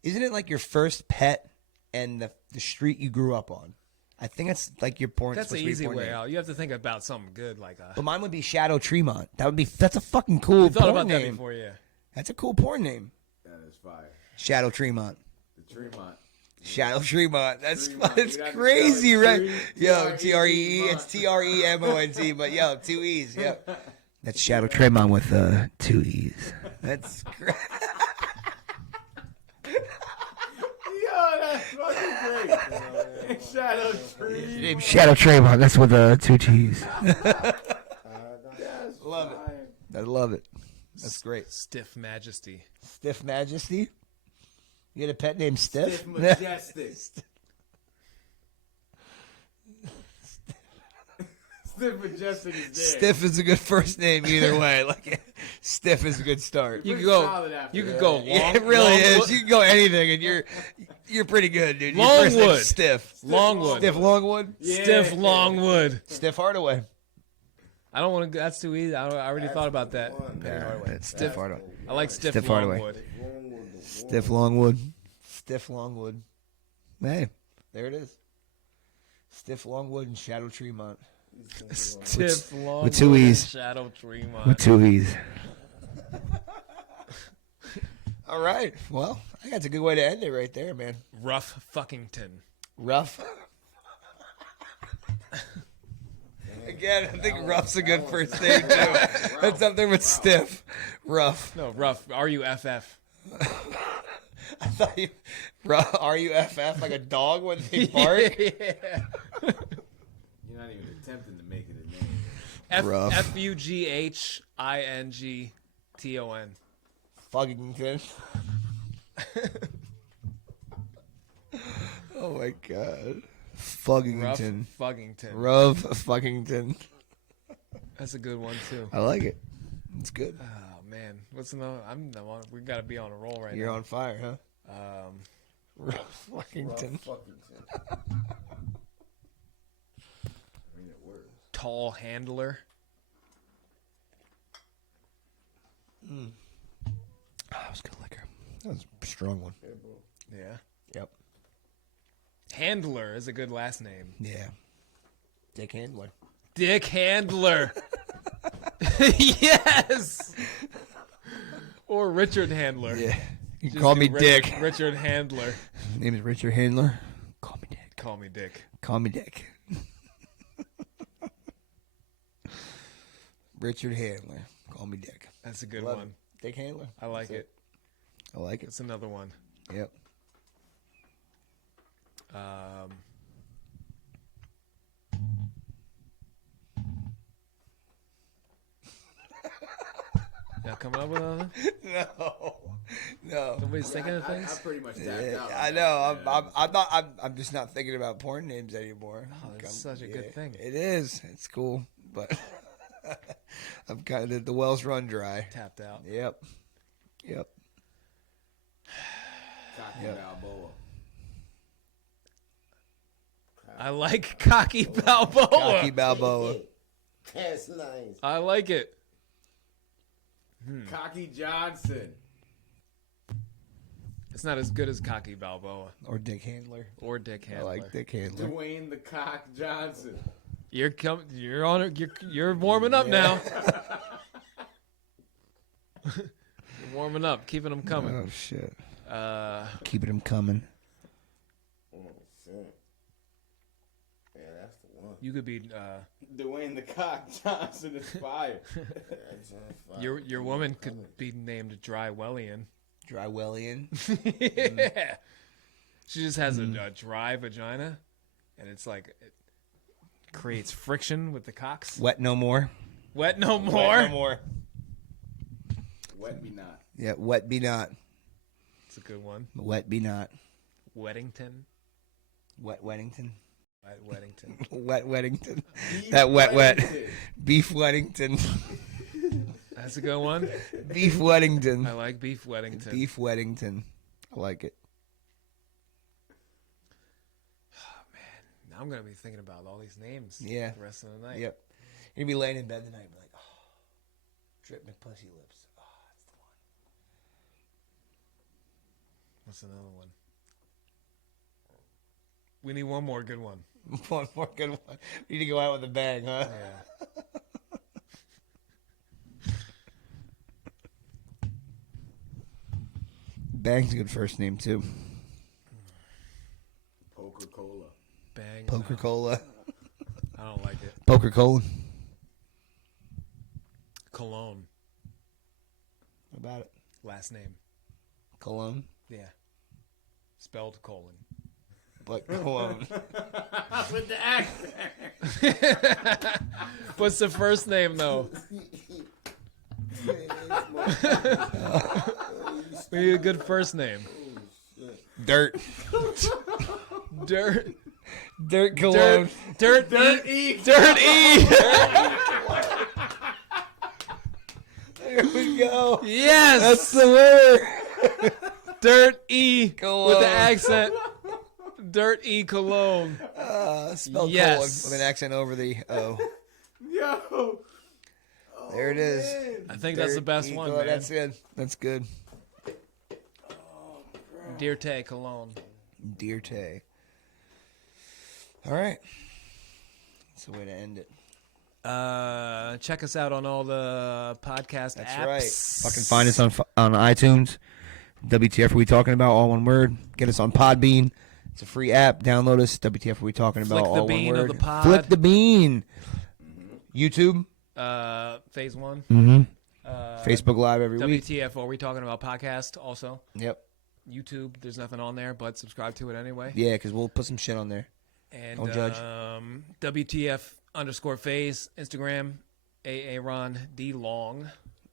Isn't it like your first pet and the street you grew up on? I think it's like your porn. That's the easy way out. You have to think about something good like a. But mine would be Shadow Tremont. That's a fucking cool You thought porn about that name. before, yeah. That's a cool porn name. That is fire. Shadow Tremont. The Tremont. Shadow Tremont. That's Tremont. it's You'd have to crazy, spell it right? Yo, T-R-E-E, Tree. It's TREMONT, but yo, 2 E's. Yep. That's Shadow Tremont with 2 E's. That's great. Yo, that's fucking great. Shadow Tree. Name's Shadow Tremont. That's with 2 T's. Love it. I love it. That's great. Stiff Majesty. Stiff Majesty. You had a pet named Stiff? Stiff Majestic. Stiff Majestic is dead. Stiff is a good first name either way. Like Stiff is a good start. You could Pretty go. solid after You could that. go. Yeah, it really is. Longwood. You can go anything, and you're pretty good, dude. Your first name's Longwood. Stiff. Longwood. Stiff Longwood. Yeah. Stiff Longwood. Stiff Hardaway. I don't want to. That's too easy. I already thought about that. It's Stiff Hardaway. I like Stiff, Stiff Hardaway. Longwood. Stiff Longwood. Stiff Longwood. Hey, there it is. Stiff Longwood and Shadow Tremont. Stiff Longwood. 2 E's. and Shadow Tremont. With 2 E's. All right. Well, I think that's a good way to end it right there, man. Rough Fuckington. Rough. Again, I think rough's a good first name, too. That's up there with Stiff. Rough. No, rough. R-U-F-F. I thought you... R-U-F-F, like a dog when they bark? Yeah. You're not even attempting to make it a name. Rough. F-U-G-H-I-N-G-T-O-N. Fuggington. Oh, my God. Rough Fuggington. Fuckington. Ruv Fuckington. That's a good one, too. I like it. It's good. Oh, man. What's another? We got to be on a roll right You're now. on fire, huh? Um, Ruff Fuckington. Tall Handler. Oh, that was good liquor. That was a strong one. Yeah. Yep. Handler is a good last name. Yeah. Dick Handler. Dick Handler. Yes. Or Richard Handler. Yeah. You Just call do me Dick. Richard Handler. His name is Richard Handler. Call me Dick. Call me Dick. Call me Dick. Richard Handler. Call me Dick. That's a good Love one. it. Dick Handler. I like That's it. I like it. That's another one. Yep. Y'all coming up with another? No. Nobody's thinking of I things? pretty much tapped Yeah, out. I know. I'm not. I'm just not thinking about porn names anymore. Oh, that's such a good thing. It is. It's cool, but I'm kind of the wells run dry. Tapped out. Yep. Yep. Cocky Balboa. I like Cocky Balboa. Cocky Balboa. That's nice. I like it. Cocky Johnson. It's not as good as Cocky Balboa Or Dick Handler. or Dick I Handler. like Dick Handler. Dwayne the Cock Johnson. You're on it. You're warming up now. You're warming up, keeping them coming. Oh shit. Keeping them coming. Oh, shit. Yeah, that's the one. You could be Dwayne the Cock Johnson is fire. That's on fire. your woman could be named Drywellian. Drywellian. Yeah. She just has a dry vagina, and it's like it creates friction with the cocks. Wet no more. Wet no more. Wet no more. Wet me not. Yeah, wet be not. It's a good one. Wet be not. Weddington. Wet Weddington. Wet Weddington. Wet Weddington. Beef That wet. Wellington. Beef Weddington. That's a good one. Beef Weddington. I like Beef Weddington. Beef Weddington. I like it. Now I'm gonna be thinking about all these names. Yeah. The rest of the night. Yep. You're gonna be laying in bed tonight and be like, oh, drip McPussy lips. Oh, that's the one. What's another one? We need one more good one. One more good one. We need to go out with a bang, huh? Yeah. Bang's a good first name too. Coca-Cola. Bang. Poker no, Cola. I don't like it. Poker Cola. Cologne. What about it? Last name. Cologne. Yeah. Spelled colon. But Cologne. With the accent. What's the first name though? We need a good first name. Dirt. Dirt. Dirt Cologne. Dirt. Dirt E. Dirt E. There we go. Yes. That's the winner. Dirt E Cologne. with the accent. Dirt E Cologne. Spelled Yes. colon with an accent over the O. Yo. There it is. I think that's the best one, man. That's good. That's good. Dirte Cologne. Dear Tay. All right. That's the way to end it. Check us out on all the podcast That's apps. right. Fucking find us on iTunes. WTF are we talking about? All one word. Get us on Podbean. It's a free app. Download us. WTF are we talking about? Flick the all bean one of word. the pod. Flip the bean. YouTube. Phase 1. Mm-hmm. Uh, Facebook Live every week. WTF are we talking about podcast also. Yep. YouTube, there's nothing on there, but subscribe to it anyway. Yeah, because we'll put some shit on there. And Don't judge. WTF_phase, Instagram, Aaron D Long.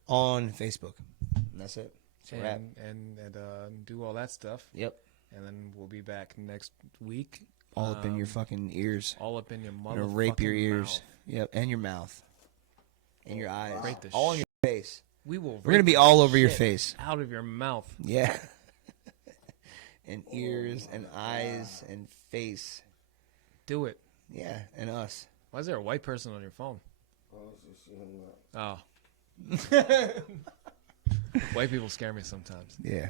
On Facebook. And that's it. It's a wrap. And do all that stuff. Yep. And then we'll be back next week. All up in your fucking ears. All up in your motherfucking Gonna rape your ears. mouth. Yep. And your mouth. And your eyes. Rape the all in your face. We will. We're gonna be all over your face. Out of your mouth. Yeah. And ears and eyes and face. Do it. Yeah, and us. Why is there a white person on your phone? Oh. White people scare me sometimes. Yeah.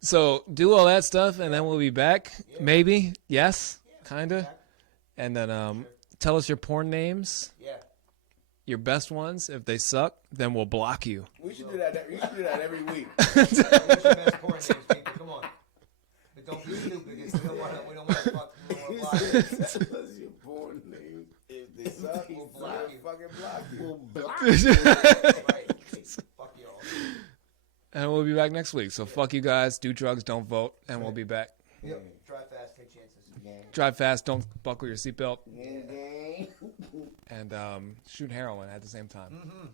So do all that stuff, and then we'll be back. Maybe. Yes. Kinda. And then tell us your porn names. Yeah. Your best ones. If they suck, then we'll block you. We should do that. We should do that every week. What's your best porn names, people? Come on. But don't be stupid because we don't want to fuck. Tell us your porn name. If they suck, we'll fucking block you. We'll block you. Right. Fuck y'all. And we'll be back next week. So fuck you guys. Do drugs. Don't vote. And we'll be back. Yep. Drive fast. Take chances. Drive fast. Don't buckle your seatbelt. Gang. And shoot heroin at the same time. Mm-hmm.